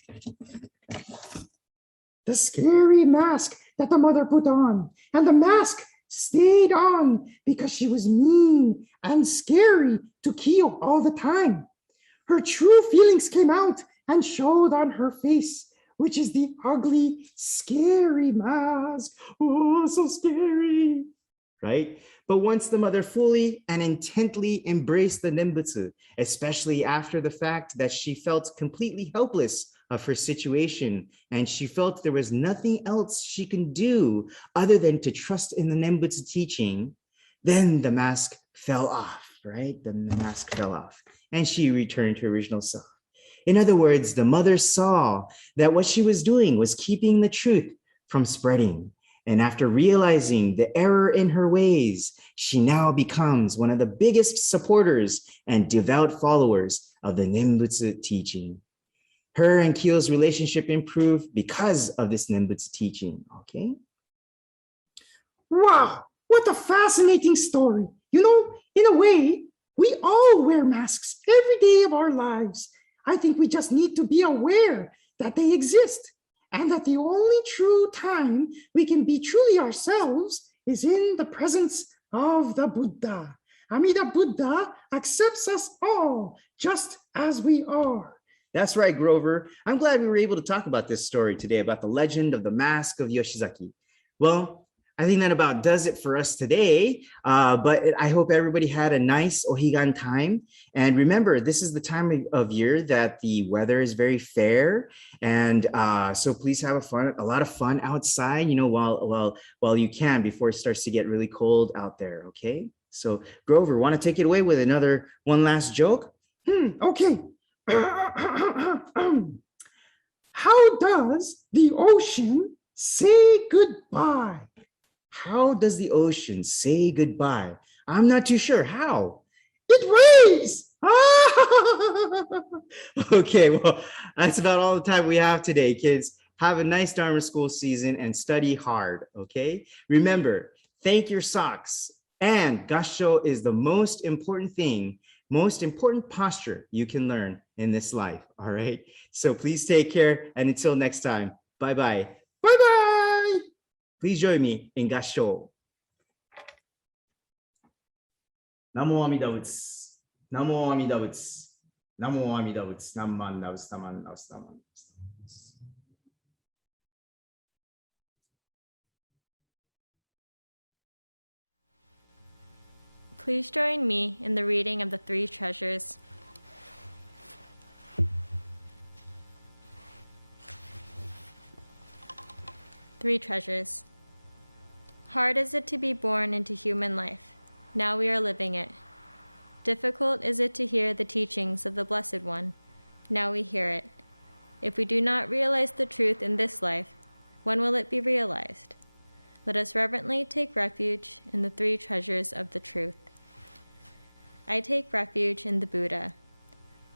The scary mask that the mother put on. And the mask stayed on because she was mean and scary to Kyo all the time. Her true feelings came out and showed on her face, which is the ugly, scary mask. Oh, so scary. Right? But once the mother fully and intently embraced the Nembutsu, especially after the fact that she felt completely helpless of her situation, and she felt there was nothing else she can do other than to trust in the Nembutsu teaching, then the mask fell off, right? The mask fell off, and she returned to her original self. In other words, the mother saw that what she was doing was keeping the truth from spreading. And after realizing the error in her ways, she now becomes one of the biggest supporters and devout followers of the Nembutsu teaching. Her and Kyo's relationship improved because of this Nembutsu teaching, okay? Wow, what a fascinating story. You know, in a way, we all wear masks every day of our lives. I think we just need to be aware that they exist and that the only true time we can be truly ourselves is in the presence of the Buddha. Amida Buddha accepts us all just as we are. That's right, Grover. I'm glad we were able to talk about this story today, about the legend of the Mask of Yoshizaki. Well, I think that about does it for us today, but I hope everybody had a nice Ohigan time. And remember, this is the time of year that the weather is very fair. And so please have a lot of fun outside, you know, while you can, before it starts to get really cold out there, okay? So Grover, want to take it away with one last joke? Okay. How does the ocean say goodbye? How does the ocean say goodbye? I'm not too sure. How? It rains. Okay, well, that's about all the time we have today, kids. Have a nice Dharma school season and study hard, okay? Remember, thank your socks. And gassho is the most important posture you can learn in this life, all right? So please take care, and until next time, bye-bye. Bye-bye. Please join me in gassho. Namo Amida Butsu. Namo Amida Butsu. Namo Amida Butsu. Namman Navus Naman Navus Naman. Please join me in the reading of the three treasures. Three treasures. Hard is it to be born into human life. Now we are living it. Difficult is it to hear the teachings of the Blessed One. Now we hear it. If we do not realize the truth in this life, when will it be realized? Let us reverently take refuge in the three treasures of the truth. I take refuge in the Buddha.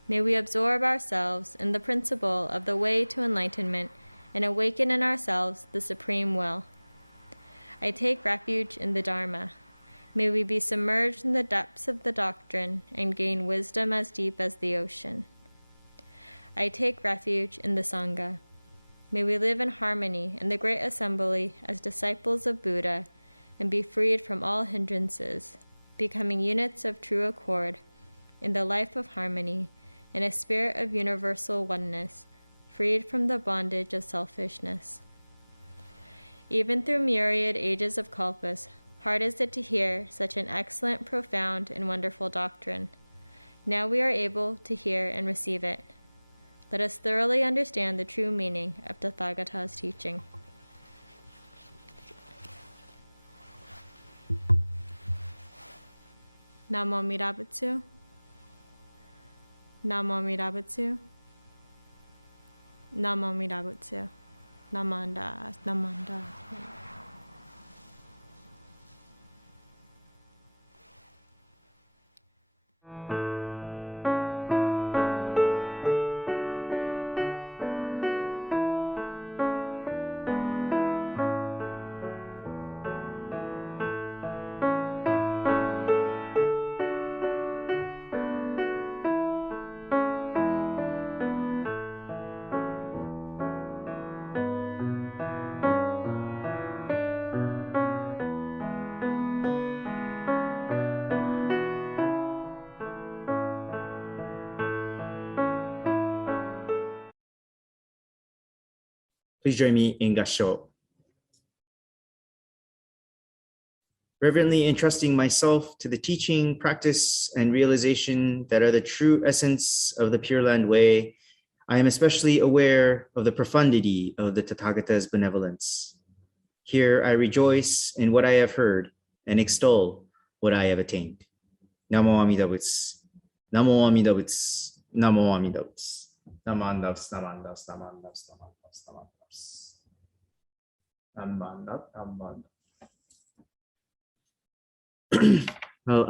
May we absorb ourselves in the principle of the way to enlightenment and awaken in ourselves the supreme will. I take refuge in the Dharma. May we be submerged in the depths of the doctrine and gain wisdom as deep as the ocean. I take refuge in the Sangha. May we live in harmony in the great assembly as disciples of Buddha and be freed from all hindrances, becoming units of true accord in the life of harmony in a spirit of universal oneness, freed from the bondage of selfishness. Even through myriad ages of kalpas, hard is it to hear such an excellent, profound, and wonderful doctrine. Now we are able to hear and receive it. Let us thoroughly understand the true meaning of Tathagata's teaching. Namo Amida Butsu. Namo Amida Butsu. Namo Amida Butsu. Namandas, namandas. Please join me in Gasho. Reverently entrusting myself to the teaching, practice, and realization that are the true essence of the Pure Land Way, I am especially aware of the profundity of the Tathagata's benevolence. Here I rejoice in what I have heard and extol what I have attained. Namo Amida Butsu. Namo Amida Butsu. Namo Amida Butsu. Namandavs, namandavs, namandavs, namandavs, namandavs. Namandav, namandav. Well,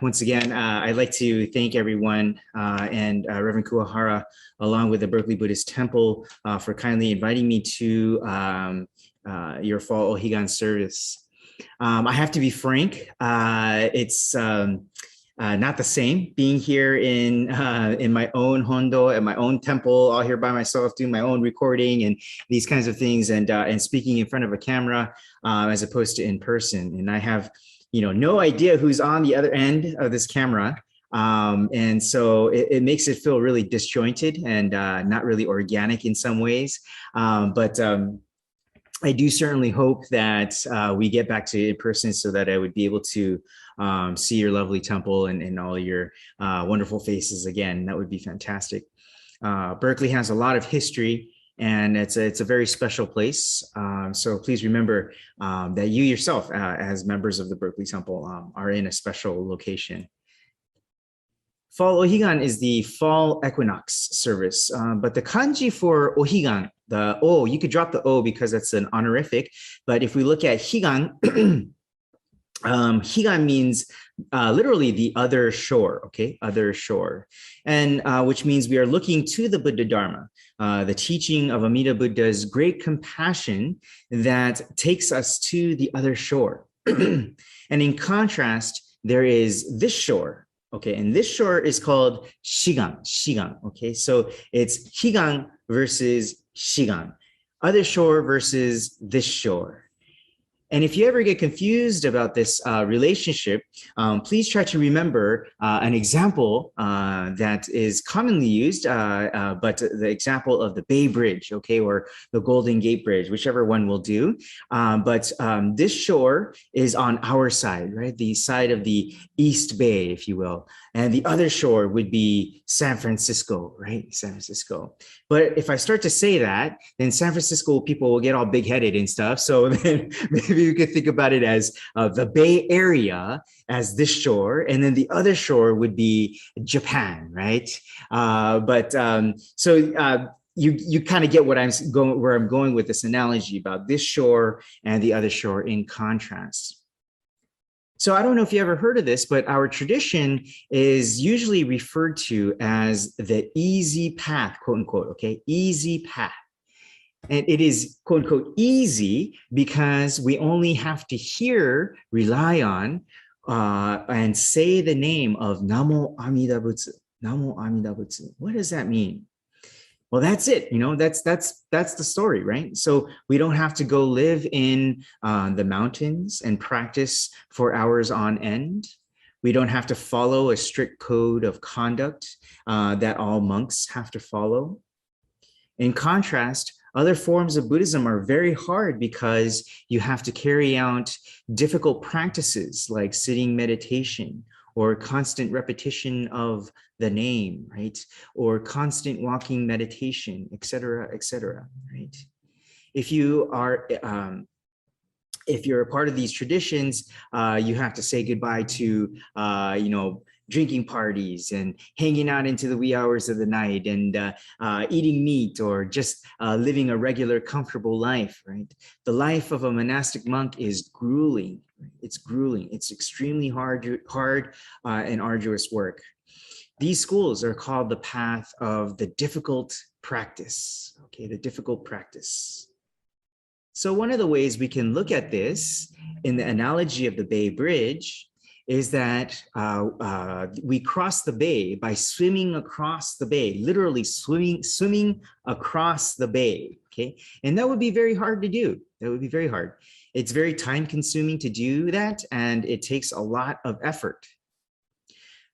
once again, I'd like to thank everyone and Reverend Kuwahara, along with the Berkeley Buddhist Temple, for kindly inviting me to your fall Ohigan service. I have to be frank, it's not the same being here in my own hondo, at my own temple, all here by myself, doing my own recording and these kinds of things, and speaking in front of a camera as opposed to in person. And I have no idea who's on the other end of this camera. And so it makes it feel really disjointed and not really organic in some ways. But I do certainly hope that we get back to in person so that I would be able to see your lovely temple and all your wonderful faces again. That would be fantastic. Berkeley has a lot of history, and it's a very special place. So please remember that you yourself, as members of the Berkeley Temple, are in a special location. Fall Ohigan is the fall equinox service, but the kanji for Ohigan, the O, you could drop the O because that's an honorific, but if we look at Higan, Higan means literally the other shore, okay, other shore, and which means we are looking to the Buddha Dharma, the teaching of Amida Buddha's great compassion that takes us to the other shore. And in contrast, there is this shore, okay, and this shore is called Shigan, okay, so it's Higan versus Shigan, other shore versus this shore. And if you ever get confused about this relationship, please try to remember an example that is commonly used, but the example of the Bay Bridge, okay, or the Golden Gate Bridge, whichever one will do. But this shore is on our side, right? The side of the East Bay, if you will. And the other shore would be San Francisco, right? San Francisco. But if I start to say that, then San Francisco people will get all big-headed and stuff. So then maybe you could think about it as the Bay Area as this shore, and then the other shore would be Japan, right? You kind of get what where I'm going with this analogy about this shore and the other shore in contrast. So I don't know if you ever heard of this, but our tradition is usually referred to as the easy path, quote unquote, okay? Easy path. And it is, quote unquote, easy because we only have to hear, rely on, and say the name of Namo Amida Butsu. Namo Amida Butsu. What does that mean? Well, that's it. That's the story, right? So we don't have to go live in the mountains and practice for hours on end. We don't have to follow a strict code of conduct that all monks have to follow. In contrast, other forms of Buddhism are very hard because you have to carry out difficult practices like sitting meditation or constant repetition of the name, right? Or constant walking meditation, et cetera, right? If you're a part of these traditions, you have to say goodbye to, drinking parties and hanging out into the wee hours of the night and eating meat or just living a regular, comfortable life, right? The life of a monastic monk is grueling. It's grueling. It's extremely hard and arduous work. These schools are called the path of the difficult practice, okay? The difficult practice. So one of the ways we can look at this in the analogy of the Bay Bridge is that we cross the bay by swimming across the bay, literally swimming across the bay, okay? And that would be very hard to do. That would be very hard. It's very time consuming to do that, and it takes a lot of effort.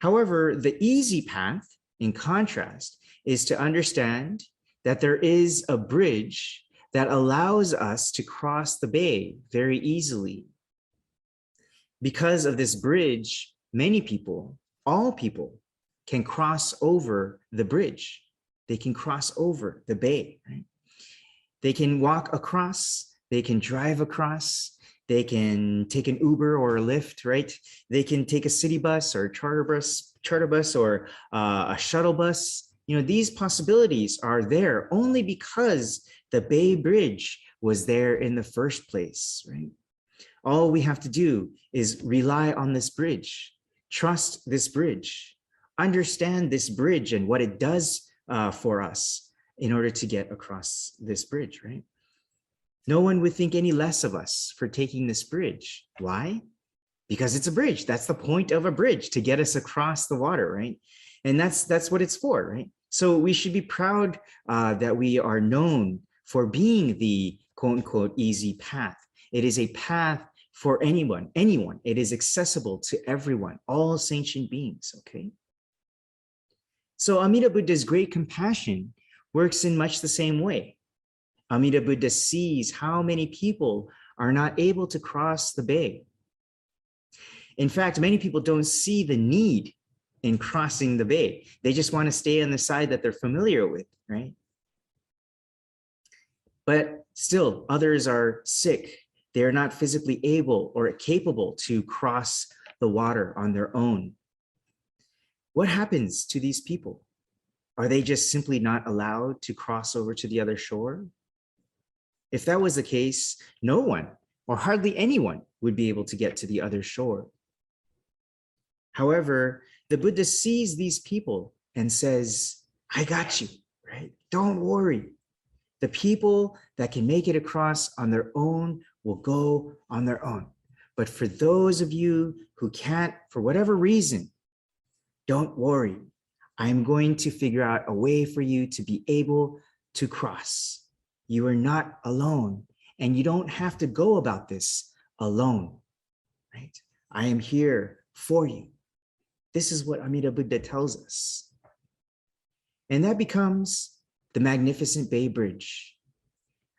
However, the easy path, in contrast, is to understand that there is a bridge that allows us to cross the bay very easily. Because of this bridge, many people, all people, can cross over the bridge. They can cross over the bay, right? They can walk across, they can drive across, they can take an Uber or a Lyft, right? They can take a city bus or a charter bus or a shuttle bus. These possibilities are there only because the Bay Bridge was there in the first place, right? All we have to do is rely on this bridge, trust this bridge, understand this bridge and what it does for us in order to get across this bridge, right? No one would think any less of us for taking this bridge. Why? Because it's a bridge. That's the point of a bridge, to get us across the water, right? And that's what it's for, right? So we should be proud that we are known for being the quote unquote easy path. It is a path for anyone. It is accessible to everyone, all sentient beings, okay? So Amida Buddha's great compassion works in much the same way. Amida Buddha sees how many people are not able to cross the bay. In fact, many people don't see the need in crossing the bay. They just want to stay on the side that they're familiar with, right? But still, others are sick. They are not physically able or capable to cross the water on their own. What happens to these people? Are they just simply not allowed to cross over to the other shore? If that was the case, no one or hardly anyone would be able to get to the other shore. However, the Buddha sees these people and says, I got you, right? Don't worry. The people that can make it across on their own will go on their own. But for those of you who can't, for whatever reason, don't worry. I'm going to figure out a way for you to be able to cross. You are not alone, and you don't have to go about this alone, right? I am here for you. This is what Amida Buddha tells us. And that becomes the magnificent Bay Bridge.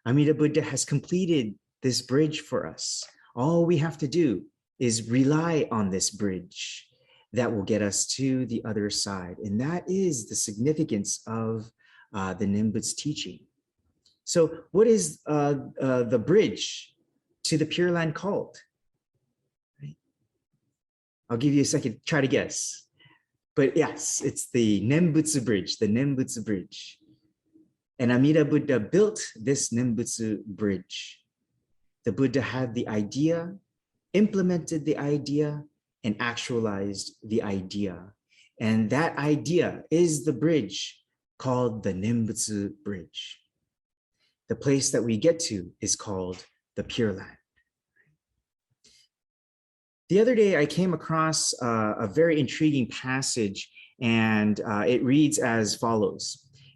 Amida Buddha has completed this bridge for us. All we have to do is rely on this bridge that will get us to the other side. And that is the significance of the Nembutsu teaching. So what is the bridge to the Pure Land called? Right? I'll give you a second, try to guess. But yes, it's the Nembutsu Bridge, the Nembutsu Bridge. And Amida Buddha built this Nembutsu Bridge. The Buddha had the idea implemented the idea, and actualized the idea. And that idea is the bridge called the Nembutsu Bridge. The place that we get to is called the Pure Land. The other day, I came across a very intriguing passage, and it reads as follows.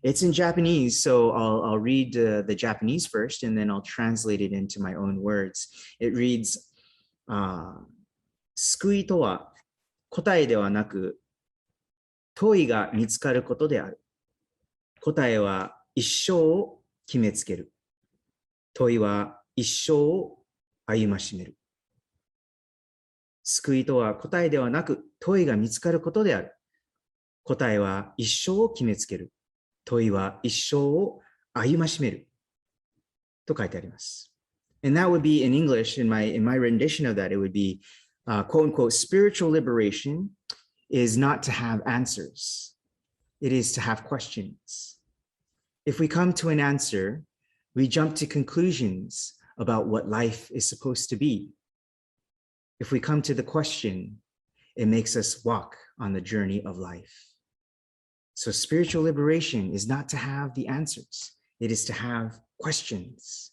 It's in Japanese, so I'll read the Japanese first, and then I'll translate it into my own words. It reads, 救いとは答えではなく、問いが見つかることである。答えは一生を決めつける。問いは一生を歩ましめる。救いとは答えではなく、問いが見つかることである。答えは一生を決めつける。問いは一生を歩ましめる。と書いてあります。And that would be in English, in my rendition of that, it would be, quote unquote, spiritual liberation is not to have answers. It is to have questions. If we come to an answer, we jump to conclusions about what life is supposed to be. If we come to the question, it makes us walk on the journey of life. So spiritual liberation is not to have the answers. It is to have questions.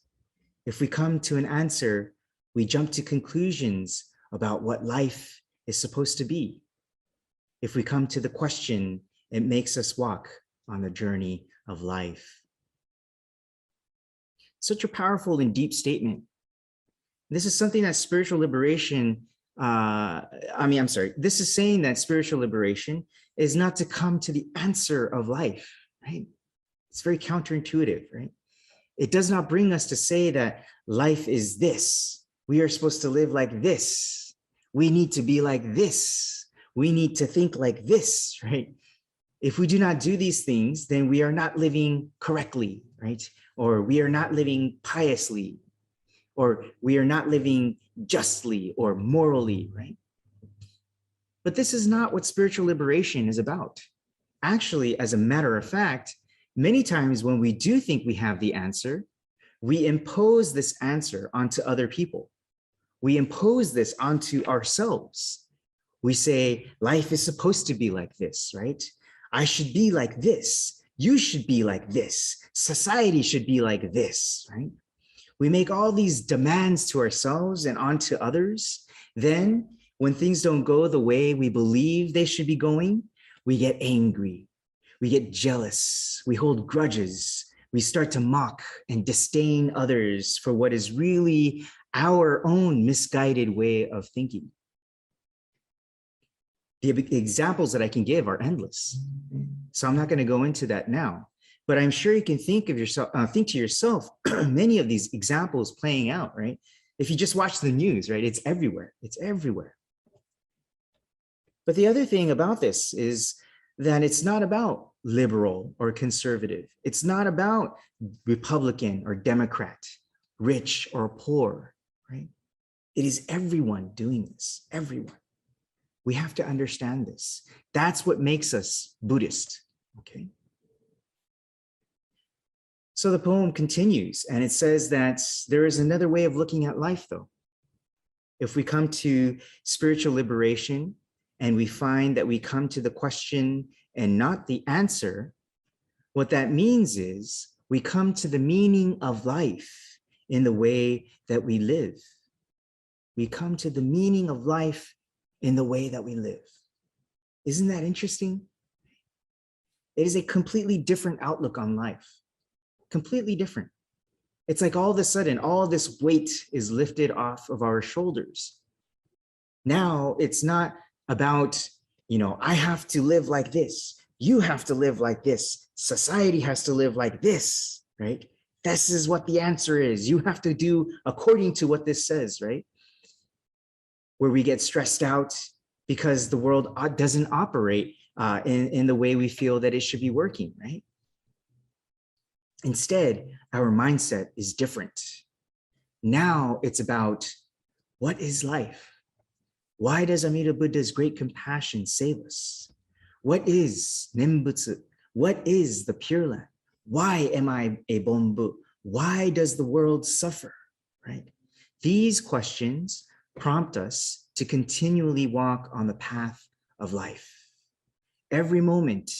If we come to an answer, we jump to conclusions about what life is supposed to be. If we come to the question, it makes us walk on the journey of life. Such a powerful and deep statement. This is something that spiritual liberation, this is saying that spiritual liberation is not to come to the answer of life, right? It's very counterintuitive, right? It does not bring us to say that life is this. We are supposed to live like this. We need to be like this. We need to think like this, right? If we do not do these things, then we are not living correctly, right? Or we are not living piously, or we are not living justly or morally, right? But this is not what spiritual liberation is about. Actually, as a matter of fact, many times when we do think we have the answer, we impose this answer onto other people. We impose this onto ourselves. We say, life is supposed to be like this, right? I should be like this. You should be like this. Society should be like this, right? We make all these demands to ourselves and onto others. Then when things don't go the way we believe they should be going, we get angry. We get jealous. We hold grudges. We start to mock and disdain others for what is really our own misguided way of thinking. The examples that I can give are endless. So I'm not going to go into that now. But I'm sure you can think to yourself, many of these examples playing out, right? If you just watch the news, right? It's everywhere. It's everywhere. But the other thing about this is that it's not about liberal or conservative. It's not about Republican or Democrat, rich or poor, right? It is everyone doing this, everyone. We have to understand this. That's what makes us Buddhist, okay? So the poem continues, and it says that there is another way of looking at life, though. If we come to spiritual liberation and we find that we come to the question and not the answer, what that means is we come to the meaning of life in the way that we live. We come to the meaning of life in the way that we live. Isn't that interesting? It is a completely different outlook on life. Completely different. It's like all of a sudden, all this weight is lifted off of our shoulders. Now it's not about, I have to live like this. You have to live like this. Society has to live like this, right? This is what the answer is. You have to do according to what this says, right? Where we get stressed out because the world doesn't operate in the way we feel that it should be working, right? Instead, our mindset is different. Now it's about what is life? Why does Amida Buddha's great compassion save us? What is Nembutsu? What is the Pure Land? Why am I a Bonbu? Why does the world suffer, right? These questions prompt us to continually walk on the path of life. Every moment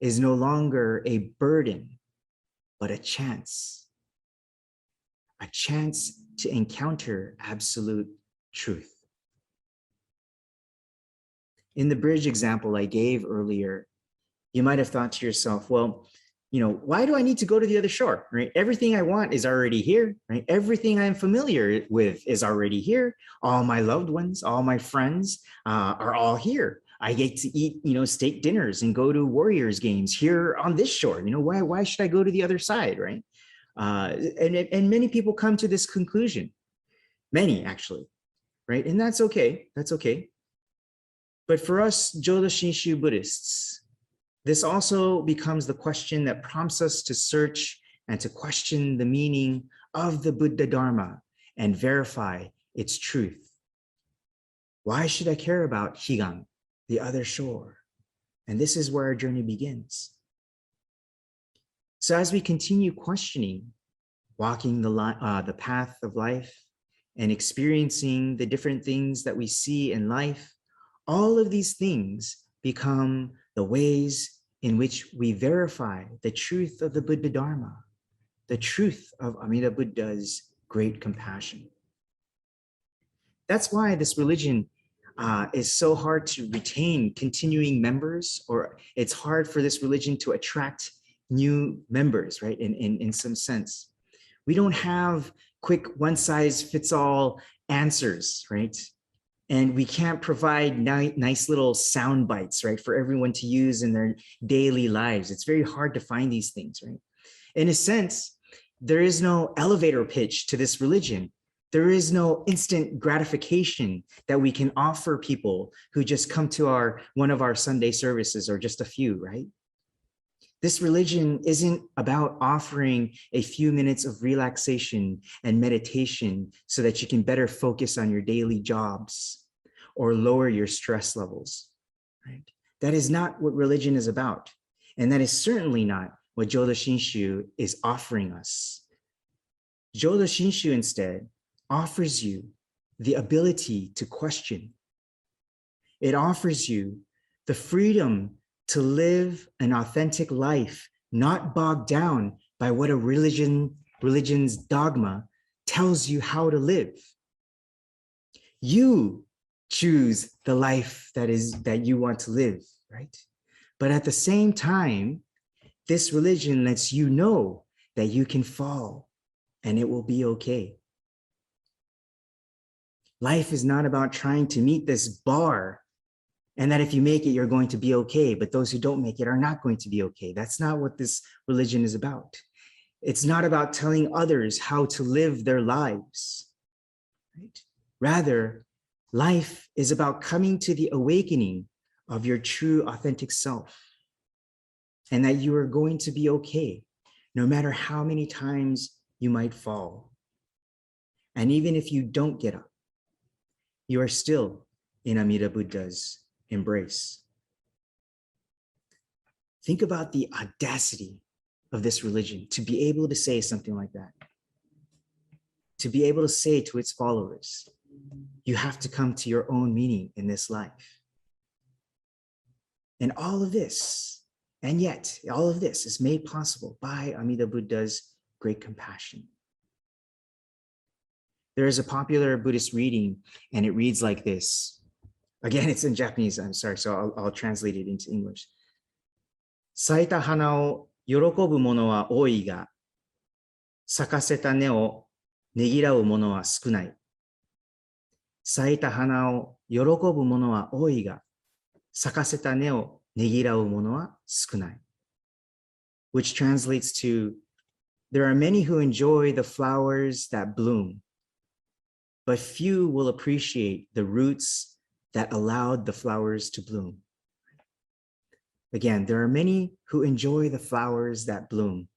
is no longer a burden, but a chance to encounter absolute truth. In the bridge example I gave earlier, you might have thought to yourself, well, why do I need to go to the other shore, right? Everything I want is already here, right? Everything I'm familiar with is already here. All my loved ones, all my friends are all here. I get to eat, steak dinners and go to Warriors games here on this shore. Why should I go to the other side, right? And many people come to this conclusion, many actually, right? And that's okay. That's okay. But for us Jodo Shinshu Buddhists, this also becomes the question that prompts us to search and to question the meaning of the Buddha Dharma and verify its truth. Why should I care about Higan, the other shore? And this is where our journey begins. So as we continue questioning, walking the path of life and experiencing the different things that we see in life, all of these things become the ways in which we verify the truth of the Buddha Dharma, the truth of Amida Buddha's great compassion. That's why this religion is so hard to retain continuing members, or it's hard for this religion to attract new members, right? In some sense. We don't have quick one-size-fits-all answers, right? And we can't provide nice little sound bites, right, for everyone to use in their daily lives. It's very hard to find these things, right? In a sense, there is no elevator pitch to this religion. There is no instant gratification that we can offer people who just come to one of our Sunday services, or just a few, right? This religion isn't about offering a few minutes of relaxation and meditation so that you can better focus on your daily jobs or lower your stress levels, right? That is not what religion is about. And that is certainly not what Jodo Shinshu is offering us. Jodo Shinshu instead offers you the ability to question. It offers you the freedom to live an authentic life, not bogged down by what a religion's dogma tells you how to live. You choose the life that you want to live, right? But at the same time, this religion lets you know that you can fall and it will be okay. Life is not about trying to meet this bar and that if you make it, you're going to be okay, but those who don't make it are not going to be okay. That's not what this religion is about. It's not about telling others how to live their lives, right? Rather, life is about coming to the awakening of your true authentic self, and that you are going to be okay, no matter how many times you might fall. And even if you don't get up, you are still in Amida Buddha's embrace. Think about the audacity of this religion to be able to say something like that. To be able to say to its followers, you have to come to your own meaning in this life. And all of this, and yet all of this is made possible by Amida Buddha's great compassion. There is a popular Buddhist reading, and it reads like this. Again, it's in Japanese, I'm sorry, so I'll translate it into English. 咲いた花を喜ぶ者は多いが、咲かせた根をねぎらう者は少ない。咲いた花を喜ぶ者は多いが、咲かせた根をねぎらう者は少ない。Which translates to, there are many who enjoy the flowers that bloom, but few will appreciate the roots that allowed the flowers to bloom. Again, there are many who enjoy the flowers that bloom,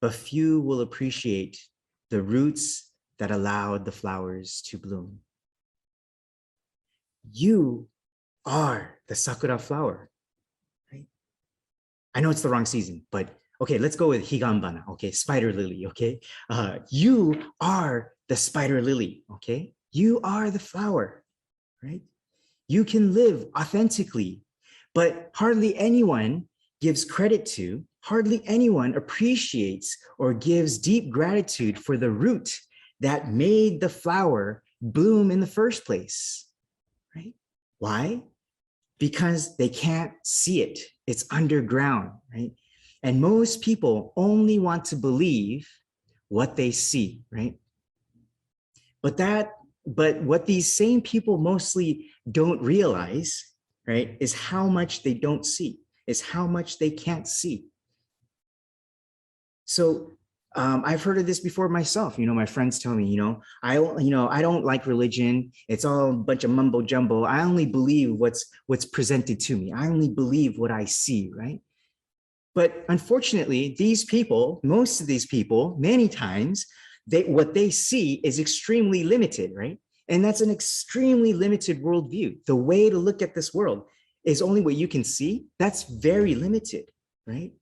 but few will appreciate the roots that allowed the flowers to bloom. You are the sakura flower, right? I know it's the wrong season, but okay, let's go with higanbana, okay? Spider lily, okay? You are the spider lily, okay? You are the flower, right? You can live authentically, but hardly anyone gives credit to, hardly anyone appreciates or gives deep gratitude for the root that made the flower bloom in the first place, right? Why? Because they can't see it. It's underground, right? And most people only want to believe what they see, right? But what these same people mostly don't realize, right, is how much they don't see, is how much they can't see. So I've heard of this before myself. My friends tell me, I don't like religion. It's all a bunch of mumbo jumbo. I only believe what's presented to me. I only believe what I see, right? But unfortunately, most of these people, many times, what they see is extremely limited, right? And that's an extremely limited worldview. The way to look at this world is only what you can see. That's very limited, right?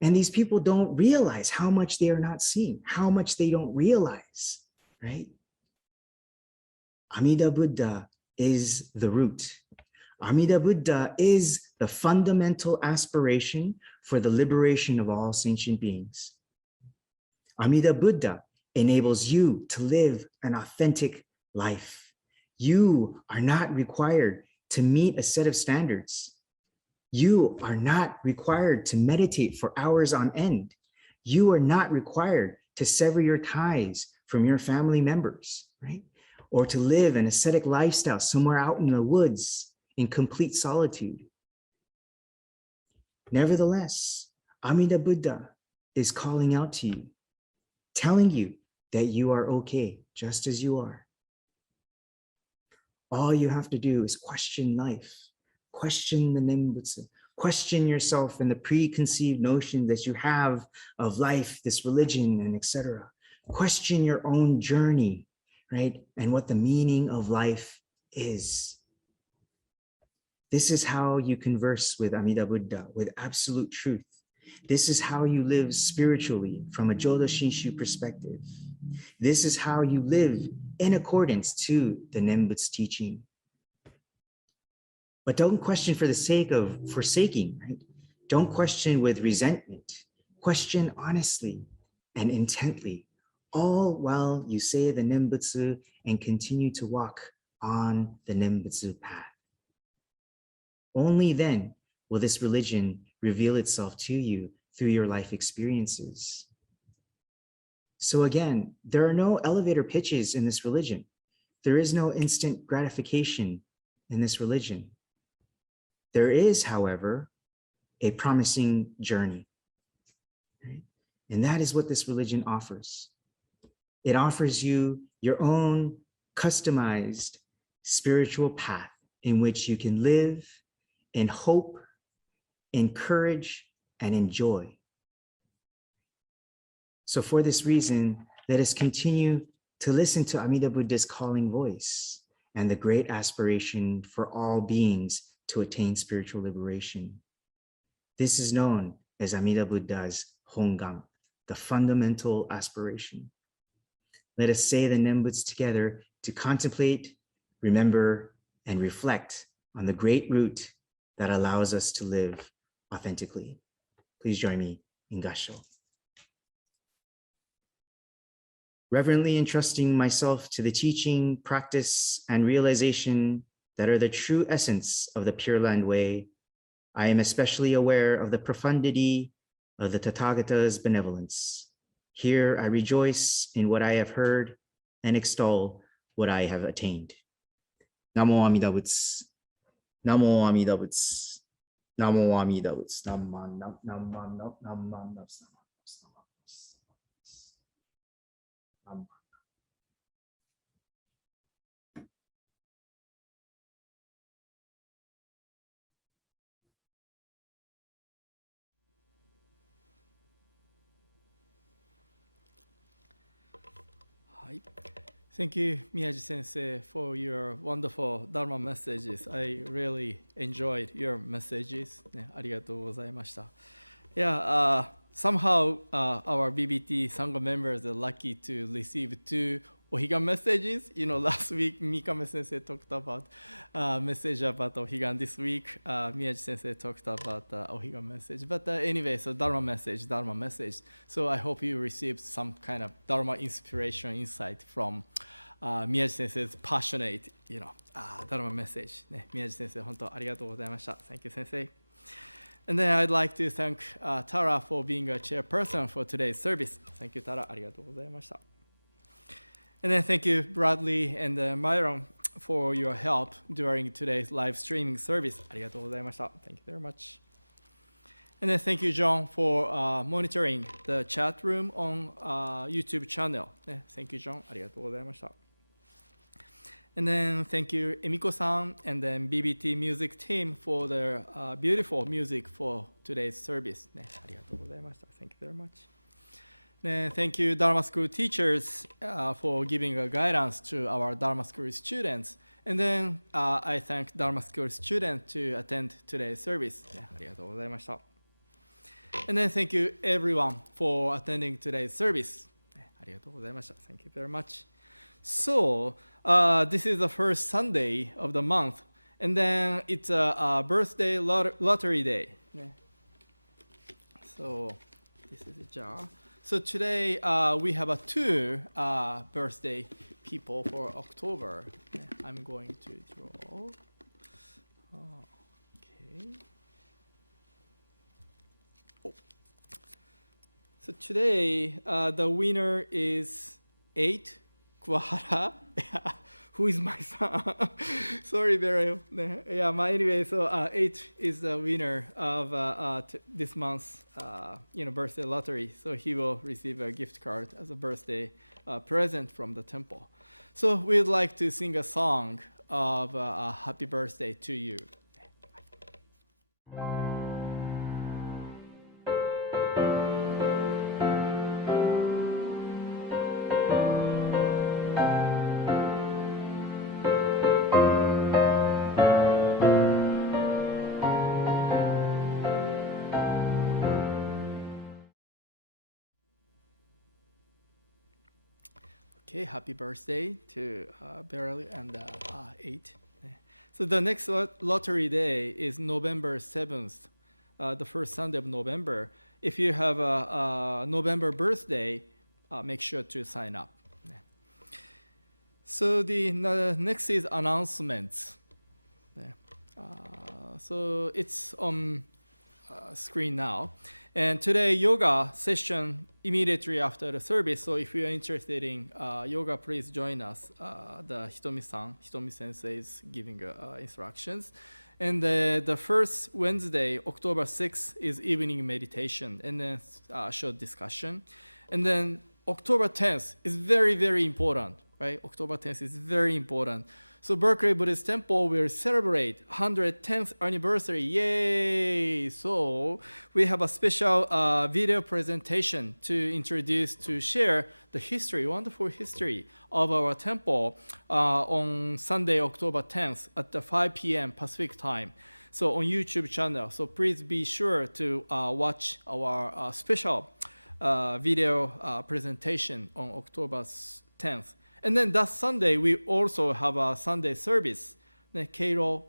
And these people don't realize how much they are not seeing, how much they don't realize, right? Amida Buddha is the root. Amida Buddha is the fundamental aspiration for the liberation of all sentient beings. Amida Buddha enables you to live an authentic life. You are not required to meet a set of standards. You are not required to meditate for hours on end. You are not required to sever your ties from your family members, right? Or to live an ascetic lifestyle somewhere out in the woods in complete solitude. Nevertheless, Amida Buddha is calling out to you, telling you that you are okay just as you are. All you have to do is question life, question the Nembutsu, question yourself and the preconceived notion that you have of life, this religion, and etc. Question your own journey, right? And what the meaning of life is. This is how you converse with Amida Buddha, with absolute truth. This is how you live spiritually from a Jodo Shinshu perspective. This is how you live in accordance to the Nembutsu teaching. But don't question for the sake of forsaking, right? Don't question with resentment. Question honestly and intently, all while you say the Nembutsu and continue to walk on the Nembutsu path. Only then will this religion reveal itself to you through your life experiences. So again, there are no elevator pitches in this religion. There is no instant gratification in this religion. There is, however, a promising journey, right? And that is what this religion offers. It offers you your own customized spiritual path in which you can live in hope, in courage, and in joy. So for this reason, let us continue to listen to Amida Buddha's calling voice and the great aspiration for all beings to attain spiritual liberation. This is known as Amida Buddha's Hongan, the fundamental aspiration. Let us say the Nembutsu together to contemplate, remember, and reflect on the great root that allows us to live authentically. Please join me in Gassho. Reverently entrusting myself to the teaching, practice, and realization that are the true essence of the Pure Land Way, I am especially aware of the profundity of the Tathagata's benevolence. Here I rejoice in what I have heard and extol what I have attained. Namo Amida Butsu. Namo Amida Butsu. Namo Amida Butsu. Thank you, Miyaji Sensei, for your wonderful Dharma messages. I really enjoyed your messages. ね、ありがとうございました。Yeah, somehow our BBT Sangha members are lucky to receive 2 Ohigan messages. Last week Mikame Sensei talked about message about Ohigan. This week Miyaji Sensei talked about Ohigan message. But anyway, so Dharma message. So I hope you received some kind of Dharma inspiration, insight from Miyaji Sensei's passionate, Dharma message. ね、宮地先生、本当ありがとうございました。Thank you, Sensei. And then I'd like to thank Tara for being a chairperson for today's service. Thank you, Tara. ありがとうございました。And then thank you, Bradley and Myron, for your help during today's live streaming service. ありがとうございました。Thank you very much. And then thank you, John, for monitoring the chat room on YouTube channel. ね、Thank you, John. ありがとうございました。And then thank you, Emiko-san, and then BBT Music team for their beautiful music for today's service. ね、ありがとうございました。Thank you very much. And thank you, Dharma School teachers, for giving a guidance to our Dharma School students. And then I thank Dharma School students to attend today's service. ね、ありがとうございました。And then thank you, everyone, for attending today's service. ね、ありがとうございました。Thank you very much. So, this is the first Sunday of the month, and then it's a birthday lottery day. Yeah. So, this is a jar. So today we have two birthday people for October. Yeah, I'm going to draw. Okay. Oh. So today the winner is 8. Kuwahara, yeah, who is my son? Sorry, Beryl. Yeah, anyway, so 8 is the winner of this month's birthday lottery. So he will receive a gift card as a birthday present from the temple. So we'd like to sing a song of happy birthday to you. Okay, happy birthday to Beryl and 8. So the next lottery day is November 7th, the first Sunday of November. If you have a November birthday, make sure to sign up. So the next is announcements. So it's on screen now. And today yoga session immediately after the service. So if you are interested in yoga, please join us. The Hitomi Sensei is giving instructions. And the first Wednesday, October 6th, is evening meditation and then short discussion. And then October 10th is very, very important, right? October 10th is very important. So Berkeley Buddhist Temple will celebrate 110th anniversary. Yay! So we have a special video presentation to share the history, wonderful history of our temple on Sunday, October 10th at 5 p.m. Pacific time. So on YouTube channel. So please be sure to watch our special video presentation on October 10th. And then that Sunday, we also have a Sunday service, Keiro,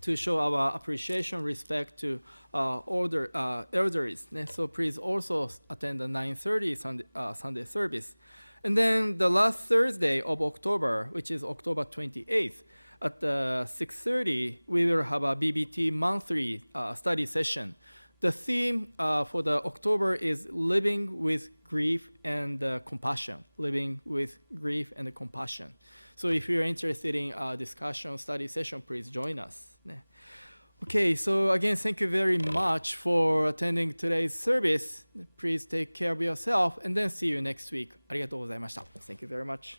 to show our appreciation, respect to elders. So please also attend the 9:30 Sunday service. And then the last Thursday of October, which is October 28th, at 6:30, we will have a BBT monthly study session. The theme for the October is living with grief and compassion. Living with grief and compassion. So if you're interested in a discussion study session, please join us. Okay, so again, thank you very much for attending today's service. Please take care of yourself and then see you next week. ありがとうございました. Thank you very much.